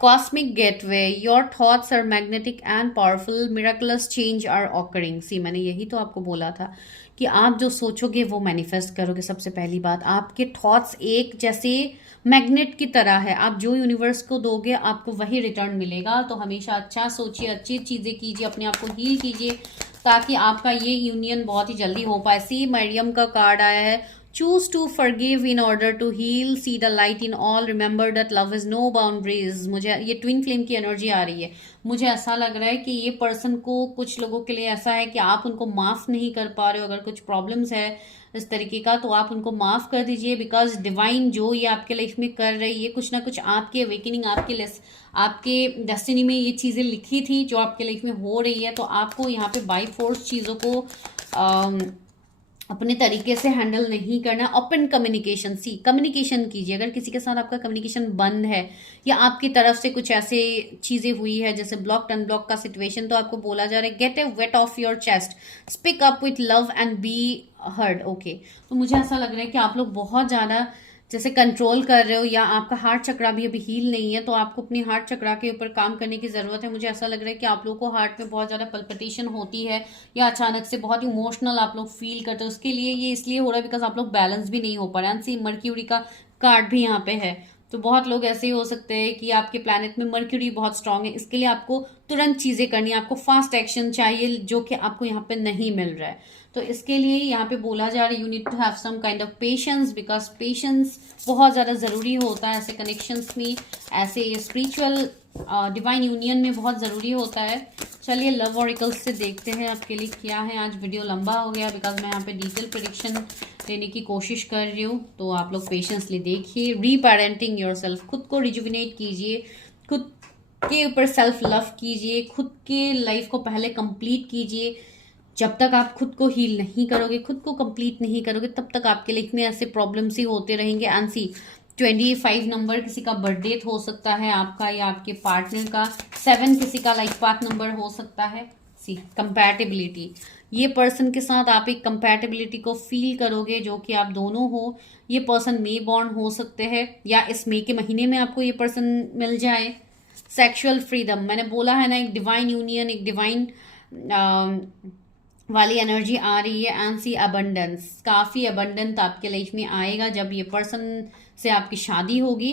Cosmic gateway, your thoughts are magnetic and powerful, miraculous change are occurring. See मैंने यही तो आपको बोला था कि आप जो सोचोगे वो मैनिफेस्ट करोगे। सबसे पहली बात, आपके थॉट्स एक जैसे मैग्नेट की तरह है, आप जो यूनिवर्स को दोगे आपको वही रिटर्न मिलेगा। तो हमेशा अच्छा सोचिए, अच्छी चीजें कीजिए, अपने आप को हील कीजिए, ताकि आपका ये यूनियन बहुत ही जल्दी हो पाए। सी मरियम का कार्ड आया है, choose to forgive in order to heal, see the light in all, remember that love is no boundaries. मुझे ये ट्विन फ्लेम की एनर्जी आ रही है। मुझे ऐसा लग रहा है कि ये पर्सन को, कुछ लोगों के लिए ऐसा है कि आप उनको माफ नहीं कर पा रहे हो। अगर कुछ प्रॉब्लम्स है इस तरीके का तो आप उनको माफ कर दीजिए, बिकॉज डिवाइन जो ये आपके लाइफ में कर रही है, कुछ ना कुछ आपके अवेकनिंग, आपके डेस्टिनी में ये चीजें लिखी थी जो आपके लाइफ में हो रही है। तो आपको यहाँ पे बाई फोर्स चीजों को अपने तरीके से हैंडल नहीं करना। ओपन कम्युनिकेशन, सी कम्युनिकेशन कीजिए। अगर किसी के साथ आपका कम्युनिकेशन बंद है या आपकी तरफ से कुछ ऐसे चीजें हुई है जैसे ब्लॉक अनब्लॉक का सिचुएशन, तो आपको बोला जा रहा है gate A weight of your chest, speak up with love and be heard. Okay, तो मुझे ऐसा लग रहा है कि आप लोग बहुत ज्यादा जैसे कंट्रोल कर रहे हो, या आपका हार्ट चक्रा भी अभी हील नहीं है, तो आपको अपनी हार्ट चक्रा के ऊपर काम करने की जरूरत है। मुझे ऐसा लग रहा है कि आप लोगों को हार्ट में बहुत ज्यादा पल्पिटेशन होती है, या अचानक से बहुत इमोशनल आप लोग फील करते हो। उसके लिए ये इसलिए हो रहा है बिकॉज आप लोग बैलेंस भी नहीं हो पा रहे हैं। सी मर्क्यूरी का कार्ड भी यहाँ पे है, तो बहुत लोग ऐसे ही हो सकते हैं कि आपके प्लैनेट में मर्क्यूरी बहुत स्ट्रांग है। इसके लिए आपको तुरंत चीजें करनी है, आपको फास्ट एक्शन चाहिए जो कि आपको यहाँ पे नहीं मिल रहा है। तो इसके लिए यहाँ पे बोला जा रहा है you need to have some kind of patience, because patience बहुत ज़्यादा ज़रूरी होता है ऐसे कनेक्शंस में, ऐसे स्पिरिचुअल डिवाइन यूनियन में बहुत ज़रूरी होता है। चलिए लव ऑरिकल्स से देखते हैं आपके लिए क्या है। आज वीडियो लंबा हो गया बिकॉज मैं यहाँ पे डिटेल प्रेडिक्शन देने की कोशिश कर रही हूँ, तो आप लोग पेशेंसली देखिए। रीपेरेंटिंग योरसेल्फ, खुद को रिजुविनेट कीजिए, खुद के ऊपर सेल्फ लव कीजिए, खुद के लाइफ को पहले कंप्लीट कीजिए। जब तक आप खुद को हील नहीं करोगे, खुद को कंप्लीट नहीं करोगे, तब तक आपके लाइफ में ऐसे प्रॉब्लम्स ही होते रहेंगे। एंड सी 25 नंबर किसी का बर्थडे हो सकता है आपका या आपके पार्टनर का, 7 किसी का लाइफ पाथ नंबर हो सकता है। सी कंपैटिबिलिटी, ये पर्सन के साथ आप एक कंपैटिबिलिटी को फील करोगे जो कि आप दोनों हो। ये पर्सन मे बॉर्न हो सकते हैं या इस मई के महीने में आपको ये पर्सन मिल जाए। सेक्सुअल फ्रीडम, मैंने बोला है ना, एक डिवाइन यूनियन, एक डिवाइन वाली एनर्जी आ रही है। एंड सी अबंडेंस, काफी अबंडेंट आपके लाइफ में आएगा जब ये पर्सन से आपकी शादी होगी।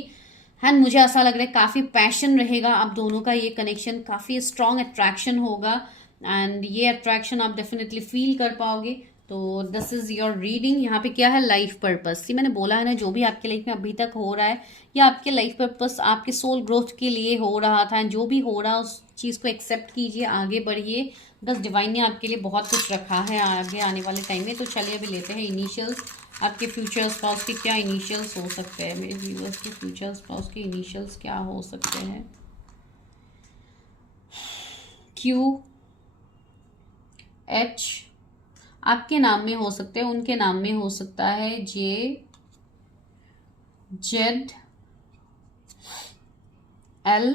एंड मुझे ऐसा लग रहा है काफी पैशन रहेगा आप दोनों का, ये कनेक्शन काफी स्ट्रॉन्ग अट्रैक्शन होगा एंड ये अट्रैक्शन आप डेफिनेटली फील कर पाओगे। तो दिस इज योर रीडिंग। यहाँ पे क्या है, लाइफ पर्पस। सी मैंने बोला है ना, जो भी आपके लाइफ में अभी तक हो रहा है या आपके लाइफ पर्पस आपके सोल ग्रोथ के लिए हो रहा था, जो भी हो रहा है उस चीज को एक्सेप्ट कीजिए, आगे बढ़िए। बस डिवाइन ने आपके लिए बहुत कुछ रखा है आगे आने वाले टाइम में। तो चलिए अभी लेते हैं इनिशियल्स। आपके फ्यूचर स्पाउस के क्या इनिशियल्स हो सकते हैं, मेरे व्यूअर्स के फ्यूचर स्पाउस के इनिशियल्स क्या हो सकते हैं। Q H आपके नाम में हो सकते हैं, उनके नाम में हो सकता है। J Z L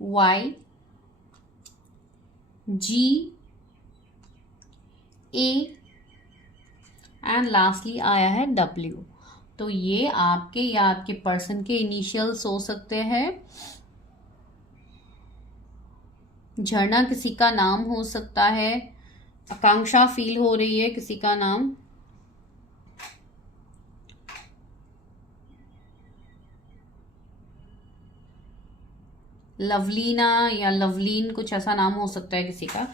Y G A and lastly आया है W। तो ये आपके या आपके पर्सन के इनिशियल्स हो सकते हैं। झरना किसी का नाम हो सकता है। आकांक्षा फील हो रही है किसी का नाम। लवलीना या लवलीन, कुछ ऐसा नाम हो सकता है किसी का।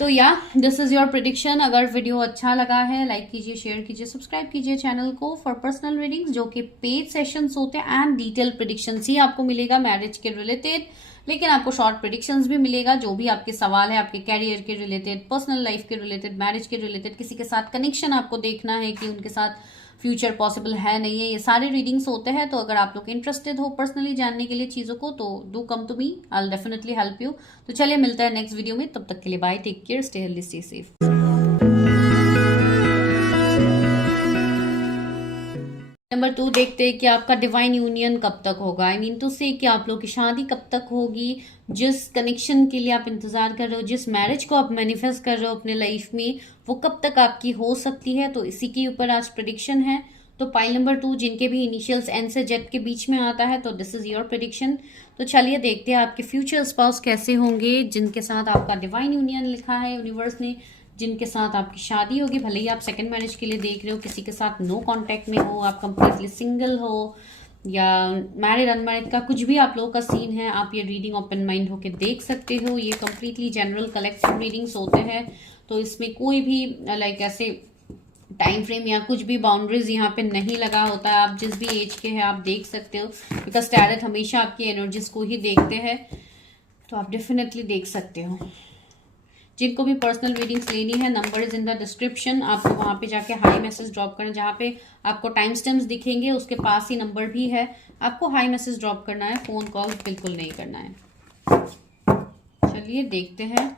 तो या दिस इज योर प्रिडिक्शन। अगर वीडियो अच्छा लगा है लाइक कीजिए, शेयर कीजिए, सब्सक्राइब कीजिए चैनल को फॉर पर्सनल रीडिंग्स जो कि पेड सेशंस होते हैं एंड डिटेल प्रिडिक्शंस ही आपको मिलेगा मैरिज के रिलेटेड। लेकिन आपको शॉर्ट प्रिडिक्शंस भी मिलेगा, जो भी आपके सवाल है आपके कैरियर के रिलेटेड, पर्सनल लाइफ के रिलेटेड, मैरिज के रिलेटेड, किसी के साथ कनेक्शन आपको देखना है कि उनके साथ फ्यूचर पॉसिबल है नहीं है, ये सारे रीडिंग्स होते हैं। तो अगर आप लोग इंटरेस्टेड हो पर्सनली जानने के लिए चीज़ों को, तो do come to me, I will definitely help you. तो चलिए मिलता है नेक्स्ट वीडियो में, तब तक के लिए bye, take care, stay healthy, stay safe. Number 2 देखते हैं कि आपका डिवाइन यूनियन कब तक होगा। आई मीन टू से कि आप लोग की शादी कब तक होगी, जिस कनेक्शन के लिए आप इंतजार कर रहे हो, जिस मैरिज को आप मैनिफेस्ट कर रहे हो अपने लाइफ में, वो कब तक आपकी हो सकती है। तो इसी के ऊपर आज प्रेडिक्शन है। तो पाइल नंबर 2 जिनके भी इनिशियल्स एन से जेड के बीच में आता है, तो दिस इज योर प्रेडिक्शन। तो चलिए देखते हैं आपके फ्यूचर स्पाउस कैसे होंगे, जिनके साथ आपका डिवाइन यूनियन लिखा है यूनिवर्स ने, जिनके साथ आपकी शादी होगी। भले ही आप सेकंड मैरिज के लिए देख रहे हो, किसी के साथ नो कांटेक्ट में हो, आप कंप्लीटली सिंगल हो, या मैरिड अनमैरिड का कुछ भी आप लोगों का सीन है, आप ये रीडिंग ओपन माइंड होके देख सकते हो। ये कंप्लीटली जनरल कलेक्टिव रीडिंग्स होते हैं, तो इसमें कोई भी लाइक ऐसे टाइम फ्रेम या कुछ भी बाउंड्रीज यहाँ पे नहीं लगा होता है। आप जिस भी एज के हैं आप देख सकते हो, बिकॉज टैरेट हमेशा आपकी एनर्जीज को ही देखते हैं, तो आप डेफिनेटली देख सकते हो। जिनको भी पर्सनल रीडिंग्स लेनी है, number is in the description. आपको वहां पे जाके हाई मैसेज ड्रॉप करना, जहाँ पे आपको टाइम स्टैम्प्स दिखेंगे उसके पास ही नंबर भी है, आपको हाई मैसेज ड्रॉप करना है, फोन कॉल बिल्कुल नहीं करना है। चलिए देखते हैं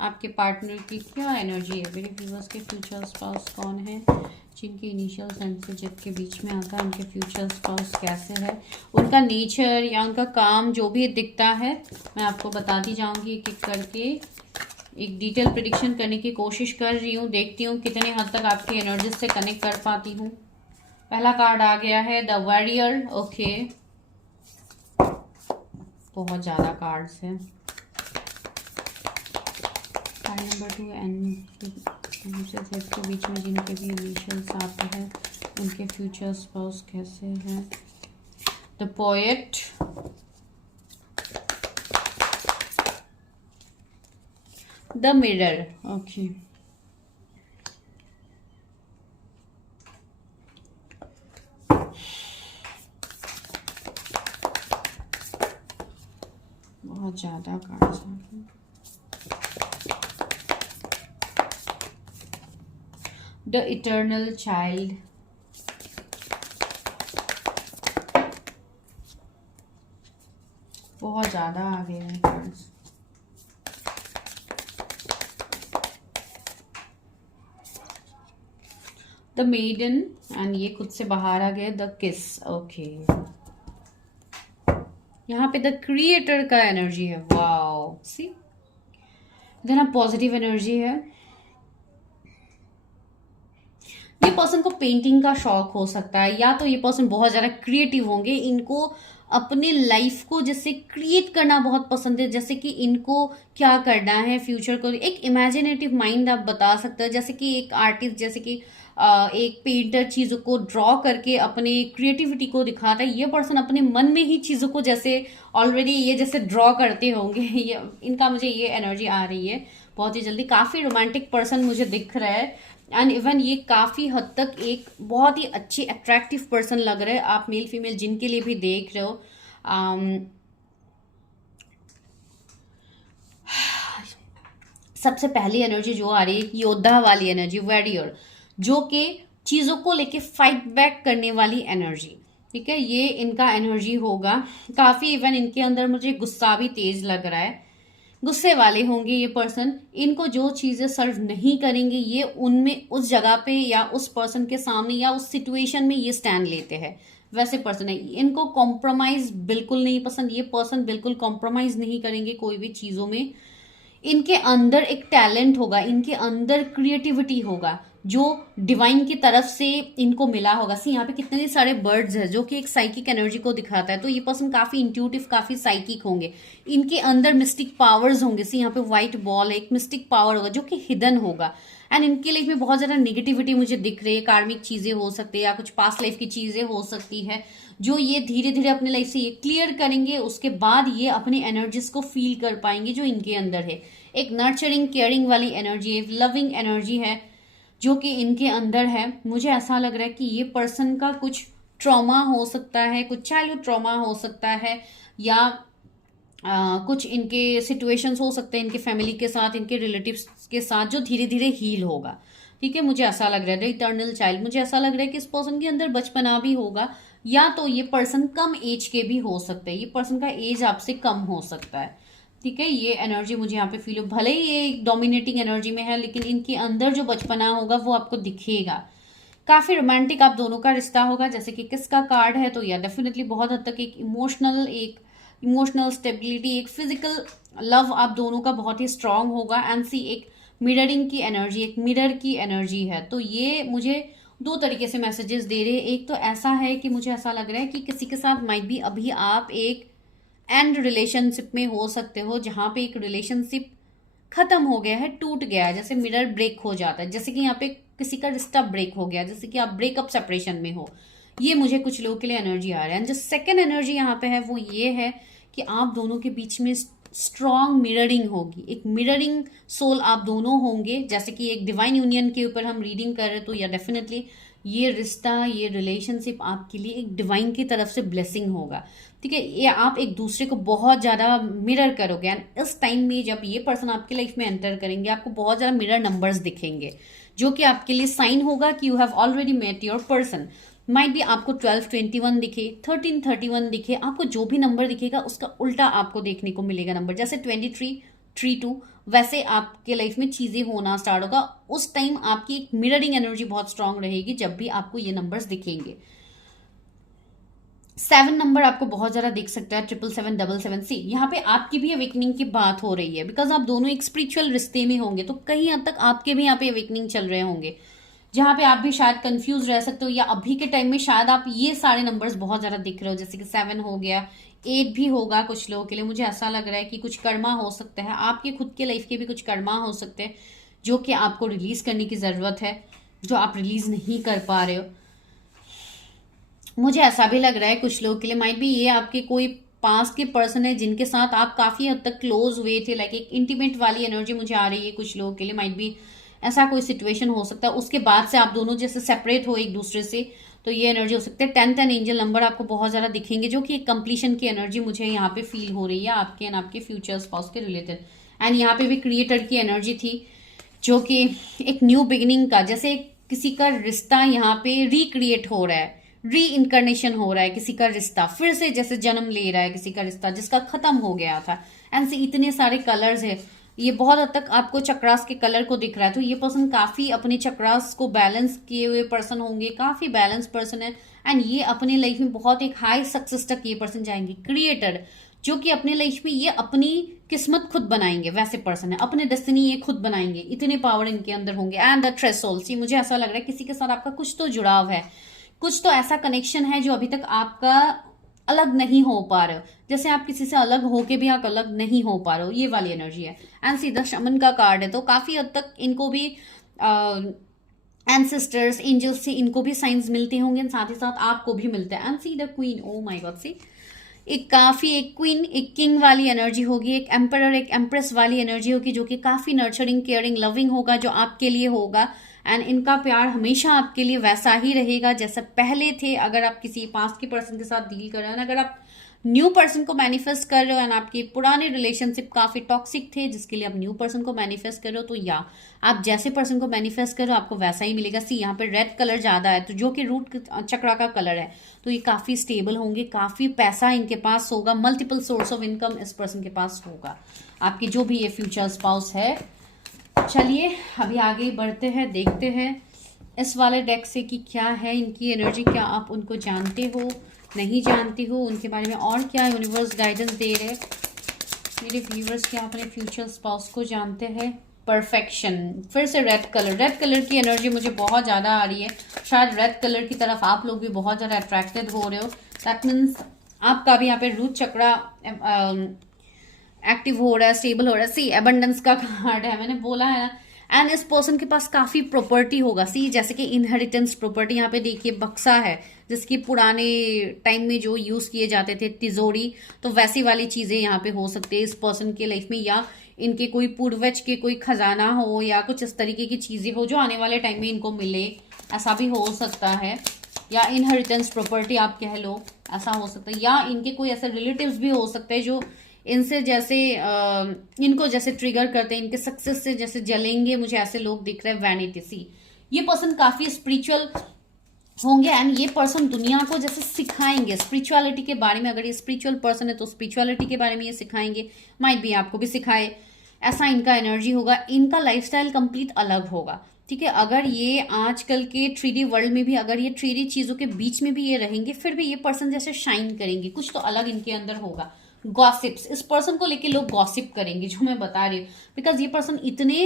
आपके पार्टनर की क्या एनर्जी है। मेरे व्यूअर्स के फ्यूचर स्पाउस कौन है, जिनके इनिशियल्स एंड से जेड के बीच में आता है, उनके फ्यूचर स्पाउस कैसे है, उनका नेचर या उनका काम जो भी दिखता है मैं आपको बताती जाऊंगी एक एक करके। एक डिटेल प्रिडिक्शन करने की कोशिश कर रही हूँ, देखती हूँ कितने हद तक आपकी एनर्जी से कनेक्ट कर पाती हूँ। पहला कार्ड आ गया है द वॉरियर। ओके, बहुत ज्यादा कार्ड्स हैं। कार्ड नंबर 2 एंड के बीच में जिनके भी इनिशियल्स आते हैं उनके फ्यूचर स्पाउस कैसे हैं। The poet, the mirror. Okay, बहुत ज्यादा कार्ड्स हैं। द इटर्नल चाइल्ड, बहुत ज्यादा आ गए हैं कार्ड्स। द मेडन, एंड ये खुद से बाहर आ गया द किस। ओके, यहाँ पे द क्रिएटर का एनर्जी है। वाओ, सी इतना पॉजिटिव एनर्जी है। ये पर्सन को पेंटिंग का शौक हो सकता है, या तो ये पर्सन बहुत ज्यादा क्रिएटिव होंगे, इनको अपने लाइफ को जैसे क्रिएट करना बहुत पसंद है, जैसे कि इनको क्या करना है फ्यूचर को, एक इमेजिनेटिव माइंड आप बता सकते हो। जैसे कि एक आर्टिस्ट, जैसे कि एक पेंटर चीजों को ड्रॉ करके अपने क्रिएटिविटी को दिखाता है, ये पर्सन अपने मन में ही चीजों को जैसे ऑलरेडी ये जैसे ड्रॉ करते होंगे। ये इनका मुझे ये एनर्जी आ रही है बहुत ही जल्दी। काफी रोमांटिक पर्सन मुझे दिख रहा है, एंड इवन ये काफी हद तक एक बहुत ही अच्छी अट्रैक्टिव पर्सन लग रहे हैं। आप मेल फीमेल जिनके लिए भी देख रहे हो, सबसे पहली एनर्जी जो आ रही है योद्धा वाली एनर्जी, वॉरियर, जो कि चीजों को लेके फाइट बैक करने वाली एनर्जी। ठीक है, ये इनका एनर्जी होगा। काफी इवन इनके अंदर मुझे गुस्सा भी तेज लग रहा है, गुस्से वाले होंगे ये पर्सन। इनको जो चीजें सर्व नहीं करेंगे ये उनमें उस जगह पे या उस पर्सन के सामने या उस सिचुएशन में ये स्टैंड लेते हैं, वैसे पर्सन है। इनको कॉम्प्रोमाइज बिल्कुल नहीं पसंद, ये पर्सन बिल्कुल कॉम्प्रोमाइज नहीं करेंगे कोई भी चीजों में। इनके अंदर एक टैलेंट होगा, इनके अंदर क्रिएटिविटी होगा जो डिवाइन की तरफ से इनको मिला होगा। सी यहाँ पे कितने सारे बर्ड्स हैं जो कि एक साइकिक एनर्जी को दिखाता है, तो ये पर्सन काफी इंट्यूटिव, काफी साइकिक होंगे। इनके अंदर मिस्टिक पावर्स होंगे। सी यहाँ पे व्हाइट बॉल, एक मिस्टिक पावर होगा जो कि हिडन होगा। एंड इनके लाइफ में बहुत ज्यादा निगेटिविटी मुझे दिख रही है, कार्मिक चीजें हो सकती है या कुछ पास्ट लाइफ की चीजें हो सकती है, जो ये धीरे धीरे अपने लाइफ से ये क्लियर करेंगे। उसके बाद ये अपने एनर्जीज को फील कर पाएंगे जो इनके अंदर है। एक नर्चरिंग, केयरिंग वाली एनर्जी है, लविंग एनर्जी है जो कि इनके अंदर है। मुझे ऐसा लग रहा है कि ये पर्सन का कुछ ट्रॉमा हो सकता है, कुछ चाइल्डहुड ट्रॉमा हो सकता है, या कुछ इनके सिचुएशंस हो सकते हैं इनके फैमिली के साथ, इनके रिलेटिव्स के साथ, जो धीरे धीरे हील होगा। ठीक है, मुझे ऐसा लग रहा है इटर्नल चाइल्ड। मुझे ऐसा लग रहा है कि इस पर्सन के अंदर बचपना भी होगा, या तो ये पर्सन कम एज के भी हो सकते हैं, ये पर्सन का एज आपसे कम हो सकता है। ठीक है, ये एनर्जी मुझे यहाँ पे फील हो। भले ही ये डोमिनेटिंग एनर्जी में है, लेकिन इनके अंदर जो बचपना होगा वो आपको दिखेगा। काफी रोमांटिक आप दोनों का रिश्ता होगा। जैसे कि किसका कार्ड है, तो या डेफिनेटली बहुत हद तक एक इमोशनल स्टेबिलिटी, एक फिजिकल लव आप दोनों का बहुत ही स्ट्रांग होगा। एंड सी एक मिररिंग की एनर्जी, एक मिरर की एनर्जी है। तो ये मुझे दो तरीके से मैसेजेस दे रहे हैं। एक तो ऐसा है कि मुझे ऐसा लग रहा है कि किसी के साथ माइट भी अभी आप एक एंड रिलेशनशिप में हो सकते हो, जहां पे एक रिलेशनशिप खत्म हो गया है, टूट गया है, जैसे मिरर ब्रेक हो जाता है, जैसे कि यहाँ पे किसी का रिश्ता ब्रेक हो गया, जैसे कि आप ब्रेकअप सेपरेशन में हो, ये मुझे कुछ लोगों के लिए एनर्जी आ रहा है। एंड जो सेकेंड एनर्जी यहाँ पे है वो ये है कि आप दोनों के बीच में स्ट्रॉन्ग मिररिंग होगी, एक मिररिंग सोल आप दोनों होंगे। जैसे कि एक डिवाइन यूनियन के ऊपर हम रीडिंग कर रहे तो या डेफिनेटली ये रिश्ता, ये रिलेशनशिप आपके लिए एक डिवाइन की तरफ से ब्लेसिंग होगा। ठीक है, ये आप एक दूसरे को बहुत ज्यादा मिरर करोगे। एंड इस टाइम में जब ये पर्सन आपके लाइफ में एंटर करेंगे, आपको बहुत ज्यादा मिरर नंबर्स दिखेंगे, जो कि आपके लिए साइन होगा कि you have already met your person. Might भी आपको 1221 दिखे, 1331 दिखे, आपको जो भी नंबर दिखेगा उसका उल्टा आपको देखने को मिलेगा नंबर। जैसे 2332 वैसे आपके लाइफ में चीजें होना स्टार्ट होगा। उस टाइम आपकी एक मिररिंग एनर्जी बहुत स्ट्रांग रहेगी जब भी आपको ये नंबर्स दिखेंगे। 7 नंबर आपको बहुत ज्यादा दिख सकता है, 77777 सी। यहाँ पे आपकी भी अवेकनिंग की बात हो रही है, बिकॉज आप दोनों एक स्पिरिचुअल रिश्ते में होंगे, तो कहीं हद तक आपके भी यहाँ पे अवेकनिंग चल रहे होंगे, जहां पे आप भी शायद कंफ्यूज रह सकते हो, या अभी के टाइम में शायद आप ये सारे नंबर्स बहुत ज्यादा दिख रहे हो। जैसे कि 7 हो गया, 8 भी होगा कुछ लोगों के लिए। मुझे ऐसा लग रहा है कि कुछ कर्मा हो सकता है, आपके खुद के लाइफ के भी कुछ कर्मा हो सकते हैं जो कि आपको रिलीज करने की जरूरत है, जो आप रिलीज नहीं कर पा रहे हो। मुझे ऐसा भी लग रहा है कुछ लोगों के लिए माइट भी ये आपके कोई पास के पर्सन है जिनके साथ आप काफी हद तक क्लोज हुए थे, लाइक एक इंटीमेट वाली एनर्जी मुझे आ रही है कुछ लोगों के लिए। माइट भी ऐसा कोई सिचुएशन हो सकता है, उसके बाद से आप दोनों जैसे सेपरेट हो एक दूसरे से, तो ये एनर्जी हो सकती है। 10 एंजल नंबर आपको बहुत ज्यादा दिखेंगे, जो कि एक कंप्लीशन की एनर्जी मुझे यहाँ पे फील हो रही है आपके एंड आपके फ्यूचर स्पाउस के रिलेटेड। एंड यहाँ पे भी क्रिएटर की एनर्जी थी, जो कि एक न्यू बिगिनिंग का, जैसे किसी का रिश्ता यहाँ पे रिक्रिएट हो रहा है, री इनकारनेशन हो रहा है, किसी का रिश्ता फिर से जैसे जन्म ले रहा है, किसी का रिश्ता जिसका खत्म हो गया था। एंड से इतने सारे कलर्स है, ये बहुत हद तक आपको चक्रास के कलर को दिख रहा है। तो ये पर्सन काफी अपने चक्रास को बैलेंस किए हुए पर्सन होंगे, काफी बैलेंस पर्सन है। एंड ये अपने लाइफ में बहुत एक हाई सक्सेस तक ये पर्सन जाएंगे। क्रिएटर जो कि अपने लाइफ में ये अपनी किस्मत खुद बनाएंगे, वैसे पर्सन है, अपने डेस्टिनी ये खुद बनाएंगे, इतने पावर इनके अंदर होंगे। एंड द थ्रेशोल्ड्स, ये मुझे ऐसा लग रहा है किसी के साथ आपका कुछ तो जुड़ाव है, कुछ तो ऐसा कनेक्शन है जो अभी तक आपका अलग नहीं हो पा रहे हो, जैसे आप किसी से अलग होके भी आप अलग नहीं हो पा रहे हो, ये वाली एनर्जी है। एंड सीधा शमन का कार्ड है, तो काफी हद तक इनको भी एंसेस्टर्स एंजल्स से इनको भी साइंस मिलते होंगे, साथ ही साथ आपको भी मिलता है। And see the queen, oh my God, see एक काफी एक क्वीन एक किंग वाली एनर्जी होगी, एक एम्परर एक एम्प्रेस वाली एनर्जी होगी, जो कि काफी नर्चरिंग केयरिंग लविंग होगा, जो आपके लिए होगा। एंड इनका प्यार हमेशा आपके लिए वैसा ही रहेगा जैसा पहले थे। अगर आप किसी पास्ट के पर्सन के साथ डील कर रहे हो, अगर आप न्यू पर्सन को मैनिफेस्ट कर रहे हो एंड आपके पुराने रिलेशनशिप काफी टॉक्सिक थे जिसके लिए आप न्यू पर्सन को मैनिफेस्ट कर रहे हो, तो या आप जैसे पर्सन को मैनिफेस्ट कर रहे हो आपको वैसा ही मिलेगा। सी यहाँ पे रेड कलर ज्यादा है, तो जो कि रूट चक्रा का कलर है, तो ये काफी स्टेबल होंगे, काफी पैसा इनके पास होगा, मल्टीपल सोर्स ऑफ इनकम इस पर्सन के पास होगा, आपके जो भी ये फ्यूचर स्पाउस है। चलिए अभी आगे बढ़ते हैं, देखते हैं इस वाले डेक से कि क्या है इनकी एनर्जी, क्या आप उनको जानते हो, नहीं जानते हो, उनके बारे में और क्या यूनिवर्स गाइडेंस दे रहे हैं मेरे व्यूवर्स, क्या अपने फ्यूचर स्पाउस को जानते हैं। परफेक्शन, फिर से रेड कलर की एनर्जी मुझे बहुत ज्यादा आ रही है। शायद रेड कलर की तरफ आप लोग भी बहुत ज्यादा अट्रैक्टेड हो रहे हो, दैट मीन्स आपका भी यहाँ पे रूट चक्रा एक्टिव हो रहा है, स्टेबल हो रहा है। सी एबंडेंस का कार्ड है, मैंने बोला है ना। एंड इस पर्सन के पास काफी प्रॉपर्टी होगा, सी जैसे कि इनहेरिटेंस प्रॉपर्टी। यहाँ पे देखिए बक्सा है, जिसकी पुराने टाइम में जो यूज किए जाते थे, तिजोरी, तो वैसी वाली चीजें यहाँ पे हो सकती है इस पर्सन के लाइफ में, या इनके कोई पूर्वज के कोई खजाना हो, या कुछ इस तरीके की चीजें हो जो आने वाले टाइम में इनको मिले, ऐसा भी हो सकता है। या इनहेरिटेंस प्रॉपर्टी आप कह लो, ऐसा हो सकता है। या इनके कोई ऐसे रिलेटिव्स भी हो सकते हैं जो इनसे जैसे इनको जैसे ट्रिगर करते हैं, इनके सक्सेस से जैसे जलेंगे, मुझे ऐसे लोग दिख रहे हैं। वैनिटी, सी ये पर्सन काफी स्पिरिचुअल होंगे एंड ये पर्सन दुनिया को जैसे सिखाएंगे स्पिरिचुअलिटी के बारे में। अगर ये स्पिरिचुअल पर्सन है तो स्पिरिचुअलिटी के बारे में ये सिखाएंगे, माइट भी आपको भी सिखाए, ऐसा इनका एनर्जी होगा। इनका लाइफस्टाइल कंप्लीट अलग होगा, ठीक है। अगर ये आजकल के 3D वर्ल्ड में भी, अगर ये 3D चीजों के बीच में भी ये रहेंगे, फिर भी ये पर्सन जैसे शाइन करेंगे, कुछ तो अलग इनके अंदर होगा। गॉसिप्स, इस पर्सन को लेके लोग गॉसिप करेंगे, जो मैं बता रही हूँ, बिकॉज ये पर्सन इतने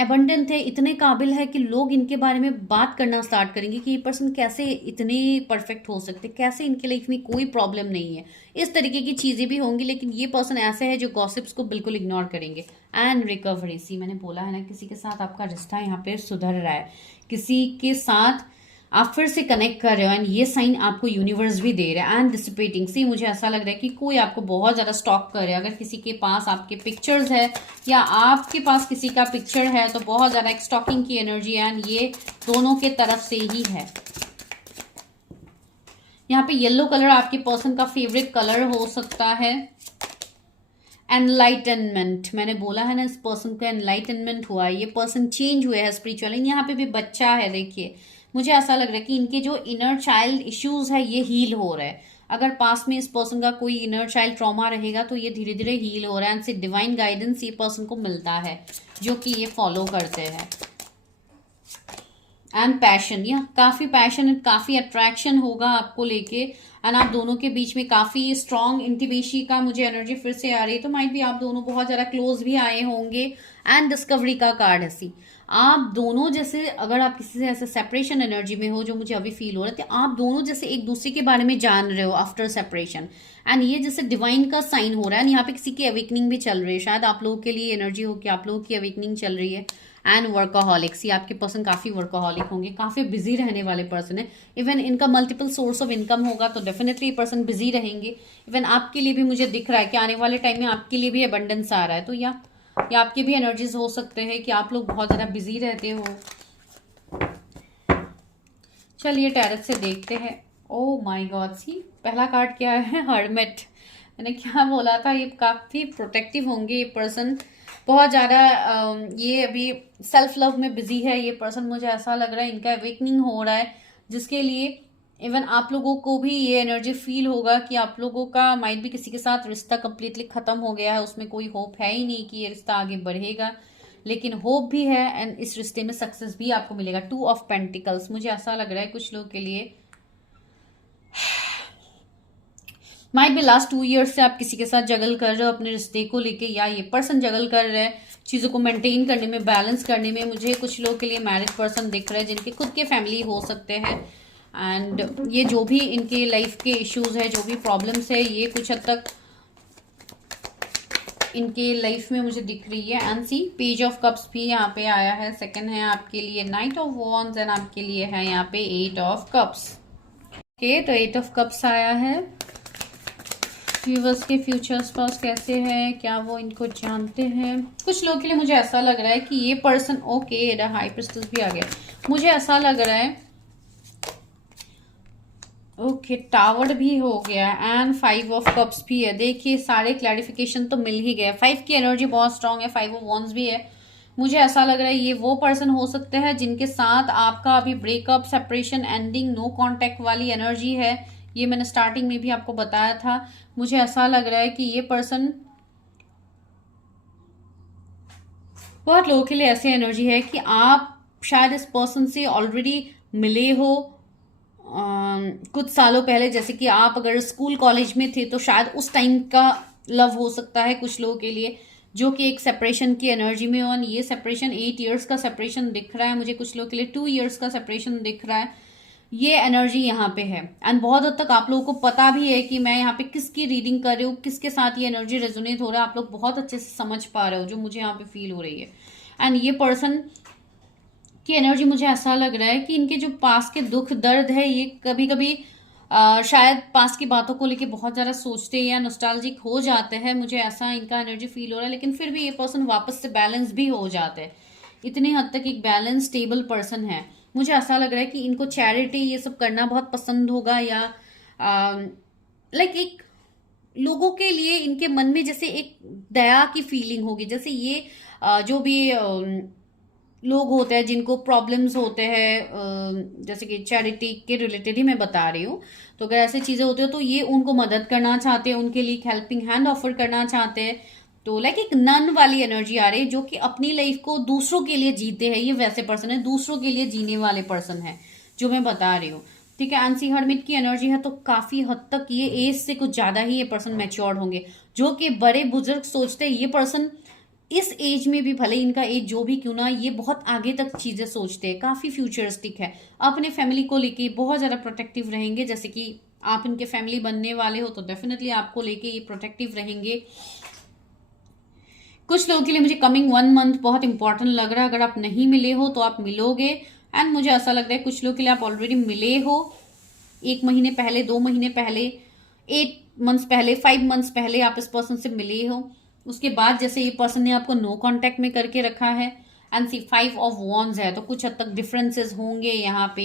एबंडेंट है, इतने काबिल है कि लोग इनके बारे में बात करना स्टार्ट करेंगे कि ये पर्सन कैसे इतने परफेक्ट हो सकते, कैसे इनके लाइफ में कोई प्रॉब्लम नहीं है। इस तरीके की चीजें भी होंगी, लेकिन ये पर्सन ऐसे है जो गॉसिप्स को बिल्कुल इग्नोर करेंगे। एंड रिकवरी, सी मैंने बोला है ना, किसी के साथ आपका रिश्ता यहाँ पे सुधर रहा है, किसी के साथ आप फिर से कनेक्ट कर रहे हो एंड ये साइन आपको यूनिवर्स भी दे रहा है। एंड डिसिपेटिंग, सी मुझे ऐसा लग रहा है कि कोई आपको बहुत ज्यादा स्टॉक कर रहा है। अगर किसी के पास आपके पिक्चर्स है या आपके पास किसी का पिक्चर है तो बहुत ज्यादा एक स्टॉकिंग की एनर्जी है एंड ये दोनों के तरफ से ही है। यहाँ पे येलो कलर आपके पर्सन का फेवरेट कलर हो सकता है। एनलाइटनमेंट, मैंने बोला है ना, इस पर्सन को एनलाइटनमेंट हुआ है, ये पर्सन चेंज हुए हैं स्पिरिचुअली। यहाँ पे भी बच्चा है, देखिए मुझे ऐसा लग रहा है कि इनके जो इनर चाइल्ड इश्यूज है ये हील हो रहा है। अगर पास में इस पर्सन का कोई इनर चाइल्ड ट्रॉमा रहेगा तो ये धीरे धीरे हील हो रहा है एंड से डिवाइन गाइडेंस ये पर्सन को मिलता है जो कि ये फॉलो करते हैं। एंड पैशन, या काफी पैशन, काफी अट्रैक्शन होगा आपको लेके एंड आप दोनों के बीच में काफी स्ट्रॉन्ग इंटिमेसी का मुझे एनर्जी फिर से आ रही है। तो माइट भी आप दोनों बहुत ज्यादा क्लोज भी आए होंगे। एंड डिस्कवरी का कार्ड है, सी आप दोनों जैसे, अगर आप किसी से ऐसे सेपरेशन एनर्जी में हो जो मुझे अभी फील हो रहा है, तो आप दोनों जैसे एक दूसरे के बारे में जान रहे हो आफ्टर सेपरेशन एंड ये जैसे डिवाइन का साइन हो रहा है। यहाँ पे किसी की अवेकनिंग भी चल रही है, शायद आप लोगों के लिए एनर्जी हो कि आप लोगों की अवेकनिंग चल रही है। एंड वर्कोहॉलिक्स, ये आपके पर्सन काफी वर्कोहॉलिक होंगे, काफी बिजी रहने वाले पर्सन है। इवन इनका मल्टीपल सोर्स ऑफ इनकम होगा तो डेफिनेटली ये पर्सन बिजी रहेंगे। इवन आपके लिए भी मुझे दिख रहा है कि आने वाले टाइम में आपके लिए भी अबंडेंस आ रहा है। तो या आपके भी एनर्जीज हो सकते हैं कि आप लोग बहुत ज्यादा बिजी रहते हो। चलिए टैरेट से देखते हैं। ओ माय गॉड, सी पहला कार्ड क्या है, हर्मिट। मैंने क्या बोला था, ये काफी प्रोटेक्टिव होंगे ये पर्सन, बहुत ज्यादा ये अभी सेल्फ लव में बिजी है ये पर्सन। मुझे ऐसा लग रहा है इनका अवेकनिंग हो रहा है जिसके लिए इवन आप लोगों को भी ये एनर्जी फील होगा कि आप लोगों का माइट भी किसी के साथ रिश्ता कंप्लीटली खत्म हो गया है, उसमें कोई होप है ही नहीं कि ये रिश्ता आगे बढ़ेगा, लेकिन होप भी है एंड इस रिश्ते में सक्सेस भी आपको मिलेगा। 2 ऑफ पेंटिकल्स, मुझे ऐसा लग रहा है कुछ लोग के लिए माइट भी लास्ट 2 ईयर्स से आप किसी के साथ जगल कर रहे हो अपने रिश्ते को लेके, या ये पर्सन जगल कर रहे हैं चीजों को मेंटेन करने में, बैलेंस करने में। मुझे कुछ लोग के लिए मैरिज पर्सन दिख रहे हैं जिनके खुद के फैमिली हो सकते हैं एंड ये जो भी इनके लाइफ के इश्यूज है, जो भी प्रॉब्लम्स है, ये कुछ हद तक इनके लाइफ में मुझे दिख रही है। And see page of cups भी यहाँ पे आया है। सेकंड है आपके लिए नाइट ऑफ वॉन्ड्स एंड आपके लिए है यहाँ पे 8 ऑफ कप्स। ओके, तो 8 ऑफ कप्स आया है। व्यूवर्स के फ्यूचर्स पास कैसे है, क्या वो इनको जानते हैं? कुछ लोगों के लिए मुझे ऐसा लग रहा है कि ये पर्सन, ओके हाई प्रिस्टस भी आ गया, मुझे ऐसा लग रहा है ओके टावर्ड भी हो गया एंड 5 ऑफ कप्स भी है। देखिए सारे क्लैरिफिकेशन तो मिल ही गया। 5 की एनर्जी बहुत स्ट्रांग है, 5 ऑफ वॉन्ड्स भी है। मुझे ऐसा लग रहा है ये वो पर्सन हो सकते हैं जिनके साथ आपका अभी breakup, separation, ending, no contact वाली एनर्जी है। ये मैंने स्टार्टिंग में भी आपको बताया था। मुझे ऐसा लग रहा है कि ये पर्सन, बहुत लोगों के लिए ऐसी एनर्जी है कि आप शायद इस पर्सन से ऑलरेडी मिले हो कुछ सालों पहले, जैसे कि आप अगर स्कूल कॉलेज में थे तो शायद उस टाइम का लव हो सकता है कुछ लोगों के लिए, जो कि एक सेपरेशन की एनर्जी में हो। ये सेपरेशन 8 इयर्स का सेपरेशन दिख रहा है मुझे, कुछ लोगों के लिए 2 इयर्स का सेपरेशन दिख रहा है। ये एनर्जी यहाँ पे है एंड बहुत हद तक आप लोगों को पता भी है कि मैं यहाँ पे किसकी रीडिंग कर रही हूँ, किसके साथ ये एनर्जी रेजोनेट हो रहा है। आप लोग बहुत अच्छे से समझ पा रहे हो जो मुझे यहाँ पे फील हो रही है। एंड ये पर्सन की एनर्जी मुझे ऐसा लग रहा है कि इनके जो पास के दुख दर्द है, ये कभी कभी शायद पास की बातों को लेके बहुत ज्यादा सोचते हैं या नॉस्टैल्जिक हो जाते हैं। मुझे ऐसा इनका एनर्जी फील हो रहा है, लेकिन फिर भी ये पर्सन वापस से बैलेंस भी हो जाते हैं। इतनी हद तक एक बैलेंस स्टेबल पर्सन है। मुझे ऐसा लग रहा है कि इनको चैरिटी ये सब करना बहुत पसंद होगा, या लाइक एक लोगों के लिए इनके मन में जैसे एक दया की फीलिंग होगी। जैसे ये जो भी लोग होते हैं जिनको प्रॉब्लम्स होते हैं, जैसे कि चैरिटी के रिलेटेड ही मैं बता रही हूँ, तो अगर ऐसी चीजें होती है तो ये उनको मदद करना चाहते हैं, उनके लिए हेल्पिंग हैंड ऑफर करना चाहते हैं। तो लाइक एक नन वाली एनर्जी आ रही है जो कि अपनी लाइफ को दूसरों के लिए जीते हैं। ये वैसे पर्सन है, दूसरों के लिए जीने वाले पर्सन है जो मैं बता रही हूँ। ठीक है, एंसी हर्मिट की एनर्जी है, तो काफी हद तक ये एज से कुछ ज्यादा ही ये पर्सन मैच्योर्ड होंगे, जो कि बड़े बुजुर्ग सोचते हैं। ये पर्सन इस एज में भी, भले इनका एज जो भी क्यों ना, ये बहुत आगे तक चीजें सोचते हैं, काफी फ्यूचरिस्टिक है। अपने फैमिली को लेके बहुत ज्यादा प्रोटेक्टिव रहेंगे। जैसे कि आप इनके फैमिली बनने वाले हो तो डेफिनेटली आपको लेके ये प्रोटेक्टिव रहेंगे। कुछ लोगों के लिए मुझे कमिंग 1 मंथ बहुत इंपॉर्टेंट लग रहा है। अगर आप नहीं मिले हो तो आप मिलोगे एंड मुझे ऐसा लग रहा है कुछ लोग के लिए आप ऑलरेडी मिले हो 1 महीने पहले, 2 महीने पहले, 8 मंथ्स पहले, 5 मंथ्स पहले आप इस पर्सन से मिले हो। उसके बाद जैसे ये पर्सन ने आपको नो कांटेक्ट में करके रखा है एंड सी 5 ऑफ वॉन्ड्स है, तो कुछ हद तक डिफरेंसेस होंगे यहाँ पे।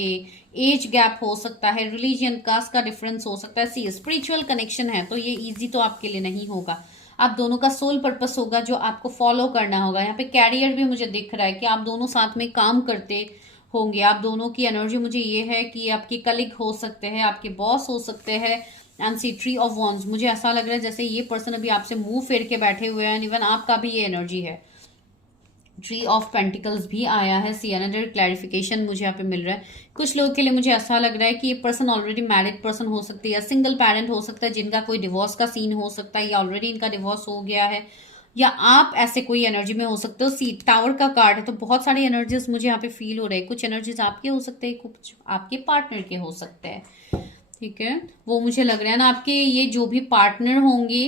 एज गैप हो सकता है, रिलीजियन कास्ट का डिफरेंस हो सकता है। सी स्पिरिचुअल कनेक्शन है, तो ये इजी तो आपके लिए नहीं होगा। आप दोनों का सोल पर्पस होगा जो आपको फॉलो करना होगा। यहाँ पे कैरियर भी मुझे दिख रहा है कि आप दोनों साथ में काम करते होंगे। आप दोनों की एनर्जी मुझे ये है कि आपके कलीग हो सकते हैं, आपके बॉस हो सकते हैं। And see three of wands, मुझे ऐसा लग रहा है जैसे ये पर्सन अभी आपसे मुंह फेर के बैठे हुए हैं, इवन आपका भी ये एनर्जी है। ट्री ऑफ पेंटिकल्स भी आया है। सी अनदर क्लैरिफिकेशन मुझे यहाँ पे मिल रहा है। कुछ लोगों के लिए मुझे ऐसा लग रहा है कि ये पर्सन ऑलरेडी मैरिड पर्सन हो सकती है या सिंगल पेरेंट हो सकता है, जिनका कोई डिवोर्स का सीन हो सकता है या ऑलरेडी इनका डिवोर्स हो गया है, या आप ऐसे कोई एनर्जी में हो सकते हो। सी टावर का कार्ड है, तो बहुत सारी एनर्जीज मुझे यहाँ पे फील हो रहे हैं। कुछ एनर्जीज आपके हो सकते हैं, कुछ आपके पार्टनर के हो सकते हैं, ठीक है। वो मुझे लग रहा है ना, आपके ये जो भी पार्टनर होंगे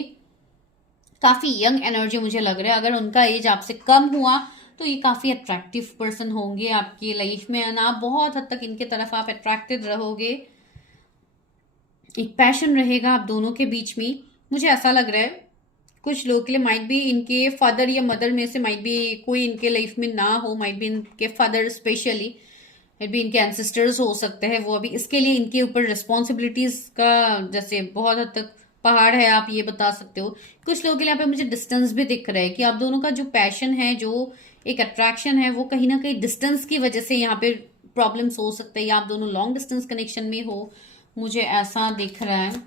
काफी यंग एनर्जी मुझे लग रहा है। अगर उनका एज आपसे कम हुआ तो ये काफी अट्रैक्टिव पर्सन होंगे आपकी लाइफ में, है ना। बहुत हद तक इनके तरफ आप अट्रैक्टेड रहोगे, एक पैशन रहेगा आप दोनों के बीच में, मुझे ऐसा लग रहा है। कुछ लोग के लिए माइट भी इनके फादर या मदर में से माइट भी कोई इनके लाइफ में ना हो, माइट भी इनके फादर स्पेशली, भी इनके एंसेस्टर्स हो सकते हैं। वो अभी इसके लिए इनके ऊपर रिस्पॉन्सिबिलिटीज का जैसे बहुत हद तक पहाड़ है, आप ये बता सकते हो। कुछ लोगों के लिए यहाँ पे मुझे डिस्टेंस भी दिख रहा है कि आप दोनों का जो पैशन है, जो एक अट्रैक्शन है, वो कहीं ना कहीं डिस्टेंस की वजह से यहाँ पे प्रॉब्लम्स हो सकते हैं, या आप दोनों लॉन्ग डिस्टेंस कनेक्शन में हो, मुझे ऐसा दिख रहा है।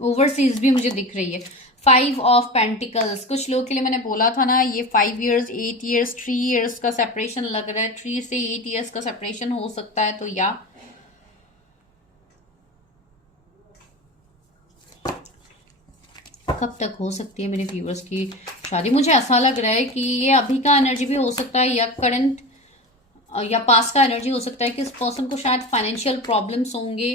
ओवरसीज भी मुझे दिख रही है। 5 ऑफ पेंटिकल्स, कुछ लोगों के लिए मैंने बोला था ना, ये 5 इयर्स, 8 इयर्स, 3 इयर्स का सेपरेशन लग रहा है। 3 से 8 इयर्स का सेपरेशन हो सकता है, तो या कब तक हो सकती है मेरे व्यूअर्स की शादी। मुझे ऐसा लग रहा है कि ये अभी का एनर्जी भी हो सकता है, या करंट या पास्ट का एनर्जी हो सकता है कि इस पर्सन को शायद फाइनेंशियल प्रॉब्लम्स होंगे।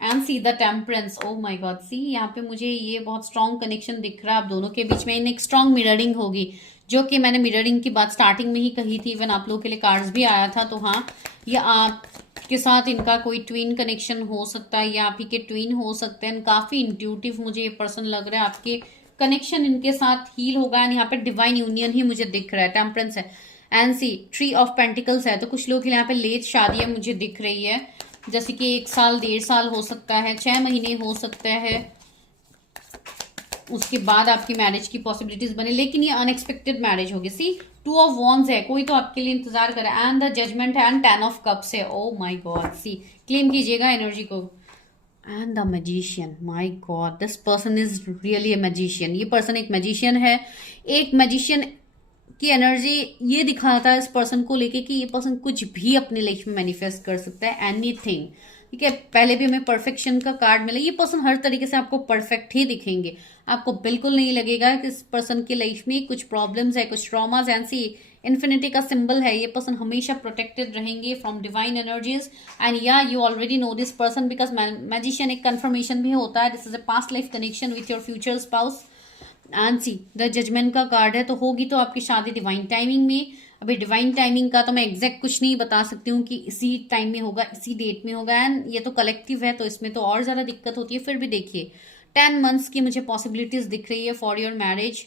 And see the temperance, oh my God, see यहाँ पे मुझे ये बहुत स्ट्रॉन्ग कनेक्शन दिख रहा है आप दोनों के बीच में। इन एक स्ट्रॉन्ग मिररिंग होगी, जो कि मैंने मिररिंग की बात स्टार्टिंग में ही कही थी। इवन आप लोगों के लिए कार्ड्स भी आया था, तो हाँ, ये आपके साथ इनका कोई ट्विन कनेक्शन हो सकता है, या आप ही के ट्विन हो सकते हैं। काफी इंट्यूटिव मुझे ये पर्सन लग रहा है, आपके कनेक्शन इनके साथ हील होगा। एंड यहाँ पे डिवाइन यूनियन ही मुझे दिख रहा है, टेम्परेंस है। And see three of pentacles है, तो कुछ लोग के लिए यहाँ पे लेट शादियां मुझे दिख रही है, जैसे कि 1 साल, 1.5 साल हो सकता है, 6 महीने हो सकता है, उसके बाद आपकी मैरिज की पॉसिबिलिटीज बने। लेकिन ये अनएक्सपेक्टेड मैरिज होगी। सी 2 ऑफ वॉन्ड्स है, कोई तो आपके लिए इंतजार कर रहा है। एंड द जजमेंट है, एंड 10 ऑफ कप्स है। Oh my God, see claim कीजिएगा एनर्जी को। And the magician, my God, this person is really a magician. ये पर्सन एक मैजिशियन है। एक मैजिशियन की एनर्जी ये दिखाता है इस पर्सन को लेके कि ये पर्सन कुछ भी अपने लाइफ में मैनिफेस्ट कर सकता है, एनीथिंग, ठीक है। पहले भी हमें परफेक्शन का कार्ड मिला। ये पर्सन हर तरीके से आपको परफेक्ट ही दिखेंगे, आपको बिल्कुल नहीं लगेगा कि इस पर्सन की लाइफ में कुछ प्रॉब्लम्स है, कुछ ट्रॉमाज। एंड सी इन्फिनिटी का सिंबल है, ये पर्सन हमेशा प्रोटेक्टेड रहेंगे फ्रॉम डिवाइन एनर्जीज। एंड या you already know this person, because magician एक कंफर्मेशन भी होता है, this is a past life connection with your future spouse. And see the judgement का कार्ड है, तो होगी तो आपकी शादी डिवाइन टाइमिंग में। अभी डिवाइन टाइमिंग का तो मैं एग्जैक्ट कुछ नहीं बता सकती हूँ कि इसी टाइम में होगा, इसी डेट में होगा। एंड ये तो कलेक्टिव है, तो इसमें तो और ज्यादा दिक्कत होती है। फिर भी देखिए 10 मंथ्स की मुझे पॉसिबिलिटीज दिख रही है फॉर योर मैरिज।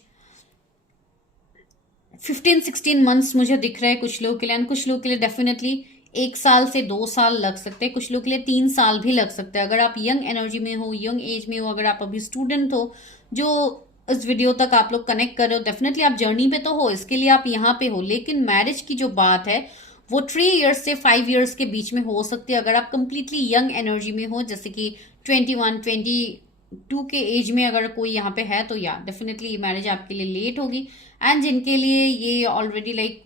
15-16 मंथ्स मुझे दिख रहा है कुछ लोगों के लिए। एंड कुछ लोगों के लिए डेफिनेटली 1 साल से 2 साल लग सकते हैं, कुछ लोगों के लिए 3 साल भी लग सकते हैं। अगर आप यंग एनर्जी में हो, यंग एज में हो, अगर आप अभी स्टूडेंट हो, जो इस वीडियो तक आप लोग कनेक्ट कर रहे हो, डेफिनेटली आप जर्नी पे तो हो, इसके लिए आप यहाँ पे हो। लेकिन मैरिज की जो बात है वो 3 इयर्स से 5 इयर्स के बीच में हो सकती है, अगर आप कंप्लीटली यंग एनर्जी में हो, जैसे कि 21, 22 के एज में अगर कोई यहाँ पे है, तो या डेफिनेटली ये मैरिज आपके लिए लेट होगी। एंड जिनके लिए ये ऑलरेडी लाइक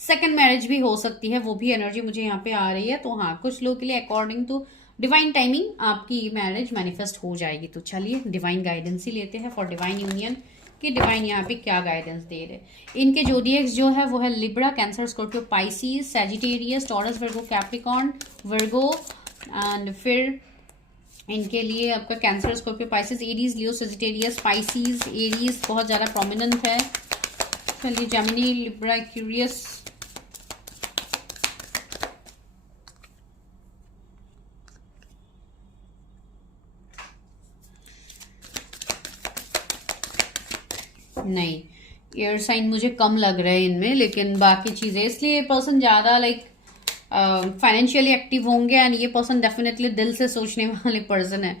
सेकेंड मैरिज भी हो सकती है, वो भी एनर्जी मुझे यहाँ पे आ रही है। तो हाँ, कुछ लोगों के लिए अकॉर्डिंग टू डिवाइन टाइमिंग आपकी मैरिज मैनिफेस्ट हो जाएगी। तो चलिए डिवाइन गाइडेंस ही लेते हैं फॉर डिवाइन यूनियन, कि डिवाइन यहाँ पे क्या गाइडेंस दे रहे। इनके जोडिएक्स जो है वो है Libra, cancer, Scorpio, Pisces, Sagittarius, taurus, Virgo, Capricorn, Virgo. And फिर इनके लिए आपका कैंसर, स्कॉर्पियो, पाइसिस, एरीज, लियो, सैजिटेरियस, पाइसिस, एरीज बहुत ज़्यादा प्रोमिनेंट है। चलिए जेमिनी, लिब्रा, एक्वेरियस। नहीं, एयर साइन मुझे कम लग रहा है इनमें, लेकिन बाकी चीजें, इसलिए पर्सन ज्यादा लाइक फाइनेंशियली एक्टिव होंगे एंड ये पर्सन डेफिनेटली दिल से सोचने वाले पर्सन है।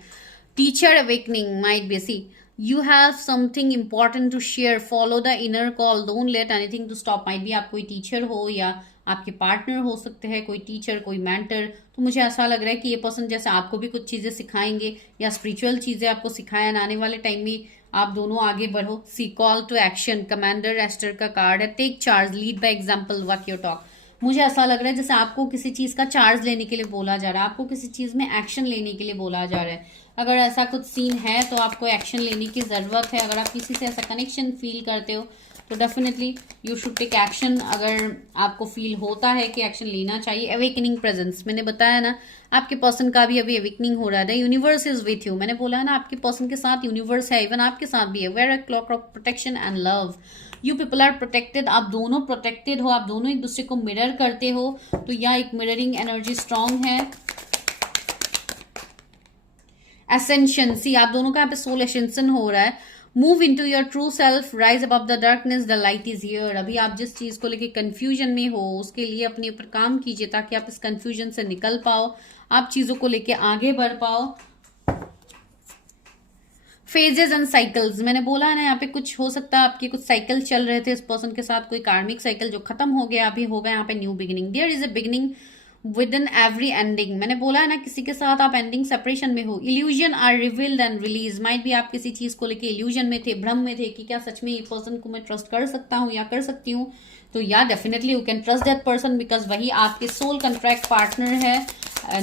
Teacher awakening might be, see you have something important to share, follow the inner call, don't let anything to stop. Might be आप कोई टीचर हो या आपके पार्टनर हो सकते हैं, कोई टीचर, कोई मेंटर। तो मुझे ऐसा लग रहा है कि ये पर्सन जैसे आपको भी कुछ चीजें सिखाएंगे या स्पिरिचुअल चीजें आपको सिखाएं, आने वाले टाइम में आप दोनों आगे बढ़ो। See call to action, commander Aster का कार्ड है, take charge, lead by example, walk your talk. मुझे ऐसा लग रहा है जैसे आपको किसी चीज का चार्ज लेने के लिए बोला जा रहा है, आपको किसी चीज में एक्शन लेने के लिए बोला जा रहा है। अगर ऐसा कुछ सीन है तो आपको एक्शन लेने की जरूरत है। अगर आप किसी से ऐसा कनेक्शन फील करते हो तो definitely you should take action. अगर आपको फील होता है कि एक्शन लेना चाहिए। अवेकनिंग प्रेजेंस, मैंने बताया ना आपके पर्सन का भी अभी अवेकनिंग हो रहा है। यूनिवर्स इज विथ यू, मैंने बोला है ना आपके पर्सन के साथ यूनिवर्स है, इवन आपके साथ भी है। Wear a cloak of protection and love, you people are protected, आप दोनों प्रोटेक्टेड हो, आप दोनों एक दूसरे को मिरर करते हो। तो यह एक मिररिंग एनर्जी स्ट्रांग है। एसेंशन, सी आप दोनों का यहाँ पे सोल एसेंशन हो रहा है। Move into your true self, rise above the darkness, the light is here. अभी आप जिस चीज को लेके कंफ्यूजन में हो उसके लिए अपने ऊपर काम कीजिए ताकि आप इस कंफ्यूजन से निकल पाओ, आप चीजों को लेके आगे बढ़ पाओ। फेजेस एंड साइकिल्स, मैंने बोला है ना यहाँ पे कुछ हो सकता है आपके कुछ साइकिल चल रहे थे इस पर्सन के साथ, कोई कार्मिक साइकिल जो खत्म हो गया, अभी होगा यहाँ पे new beginning. There is a beginning within every ending, मैंने बोला है ना किसी के साथ आप एंडिंग सेपरेशन में हो। Illusion are revealed and release, might भी आप किसी चीज को लेके इल्यूजन में थे, भ्रम में थे कि क्या सच में ये पर्सन को मैं ट्रस्ट कर सकता हूँ या कर सकती हूँ। तो या definitely you can trust that person because वही आपके सोल कॉन्ट्रैक्ट पार्टनर है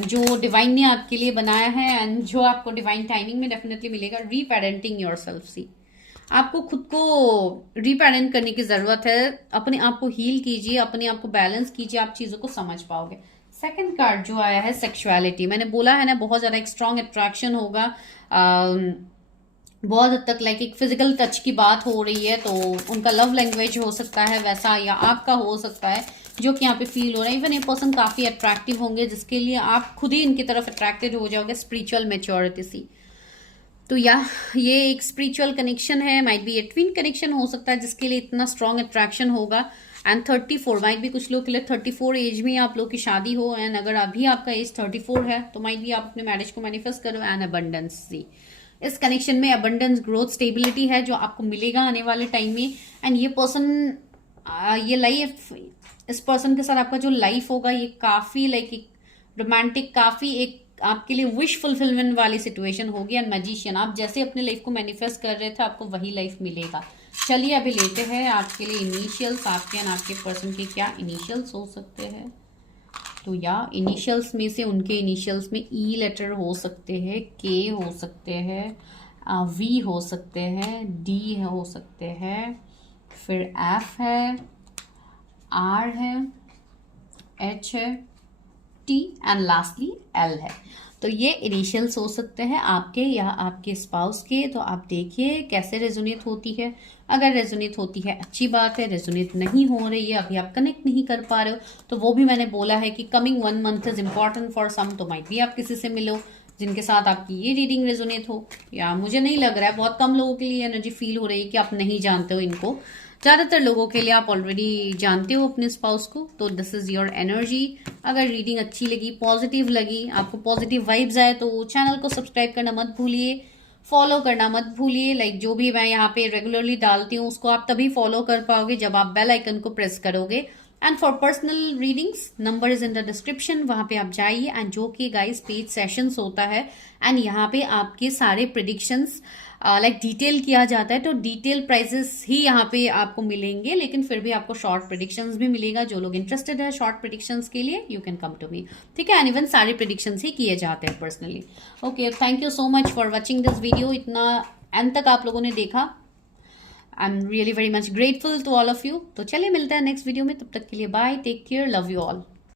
जो डिवाइन ने आपके लिए बनाया है एंड जो आपको डिवाइन टाइमिंग में डेफिनेटली मिलेगा। रीपेरेंटिंग योरसेल्फ, सी आपको खुद को रीपेरेंट करने की जरूरत है। अपने आप को हील कीजिए, अपने आप को बैलेंस कीजिए, आप चीजों को समझ पाओगे। सेकंड कार्ड जो आया है सेक्सुअलिटी, मैंने बोला है ना बहुत ज्यादा एक स्ट्रॉन्ग अट्रैक्शन होगा। बहुत हद तक लाइक एक फिजिकल टच की बात हो रही है, तो उनका लव लैंग्वेज हो सकता है वैसा, या आपका हो सकता है जो कि यहाँ पे फील हो रहा है। इवन ये पर्सन काफी अट्रैक्टिव होंगे जिसके लिए आप खुद ही इनकी तरफ अट्रैक्टेड हो जाओगे। स्पिरिचुअल मेच्योरिटी, सी तो या ये एक स्पिरिचुअल कनेक्शन है, माइट बी ये ट्विन कनेक्शन हो सकता है जिसके लिए इतना स्ट्रॉन्ग अट्रैक्शन होगा। एंड 34 माइट भी कुछ लोग के लिए 34 एज में आप लोग की शादी हो। एंड अगर अभी आपका एज 34 है तो माइट भी आप अपने मैरिज को मैनिफेस्ट करो। एंड अबंडेंस, सी इस कनेक्शन में अबंडेंस, ग्रोथ, स्टेबिलिटी है जो आपको मिलेगा आने वाले टाइम में। एंड ये पर्सन, ये लाइफ, इस पर्सन के साथ आपका जो लाइफ होगा ये काफी लाइक एक रोमांटिक, काफी एक आपके लिए विश फुलफिलमेंट वाली सिचुएशन होगी। एंड मैजिशियन, आप जैसे अपने लाइफ को मैनिफेस्ट कर रहे थे आपको वही लाइफ मिलेगा। चलिए अभी लेते हैं आपके लिए इनिशियल्स, आपके एंड आपके पर्सन के क्या इनिशियल्स हो सकते हैं। तो या इनिशियल्स में से उनके इनिशियल्स में ई लेटर हो सकते हैं, के हो सकते हैं, वी हो सकते हैं, डी हो सकते हैं, फिर एफ है, आर है, एच है, टी एंड लास्टली एल है। तो ये इनिशियल्स हो सकते हैं आपके या आपके स्पाउस के। तो आप देखिए कैसे रेजोनेट होती है। अगर रेजोनेट होती है अच्छी बात है, रेजोनेट नहीं हो रही है, अभी आप कनेक्ट नहीं कर पा रहे हो, तो वो भी मैंने बोला है कि coming 1 month is important for some. तो माइट भी आप किसी से मिलो जिनके साथ आपकी ये रीडिंग रेजोनेट हो। या मुझे नहीं लग रहा है, बहुत कम लोगों के लिए एनर्जी फील हो रही है कि आप नहीं जानते हो इनको। ज्यादातर लोगों के लिए आप ऑलरेडी जानते हो अपने स्पाउस को। तो दिस इज योर एनर्जी। अगर रीडिंग अच्छी लगी, पॉजिटिव लगी, आपको पॉजिटिव वाइब्स आए तो चैनल को सब्सक्राइब करना मत भूलिए, फॉलो करना मत भूलिए। लाइक जो भी मैं यहाँ पे रेगुलरली डालती हूँ उसको आप तभी फॉलो कर पाओगे जब आप बेल आइकन को प्रेस करोगे। And for personal readings number is in the description, वहां पे आप जाइए। एंड जो कि गाइस पेड सेशंस होता है एंड यहाँ पे आपके सारे प्रिडिक्शंस लाइक डिटेल किया जाता है। तो डिटेल प्राइजेस ही यहाँ पे आपको मिलेंगे, लेकिन फिर भी आपको शॉर्ट प्रिडिक्शंस भी मिलेगा। जो लोग इंटरेस्टेड है शॉर्ट प्रिडिक्शंस के लिए you can come to me, ठीक है। एंड इवन सारे प्रिडिक्शंस ही किए जाते हैं personally. Okay, thank you so much for watching this video. इतना एंड तक आप लोगों ने देखा, I am really very much grateful to all of you. तो चलिए मिलते हैं नेक्स्ट वीडियो में, तब तक के लिए bye, take care, love you all.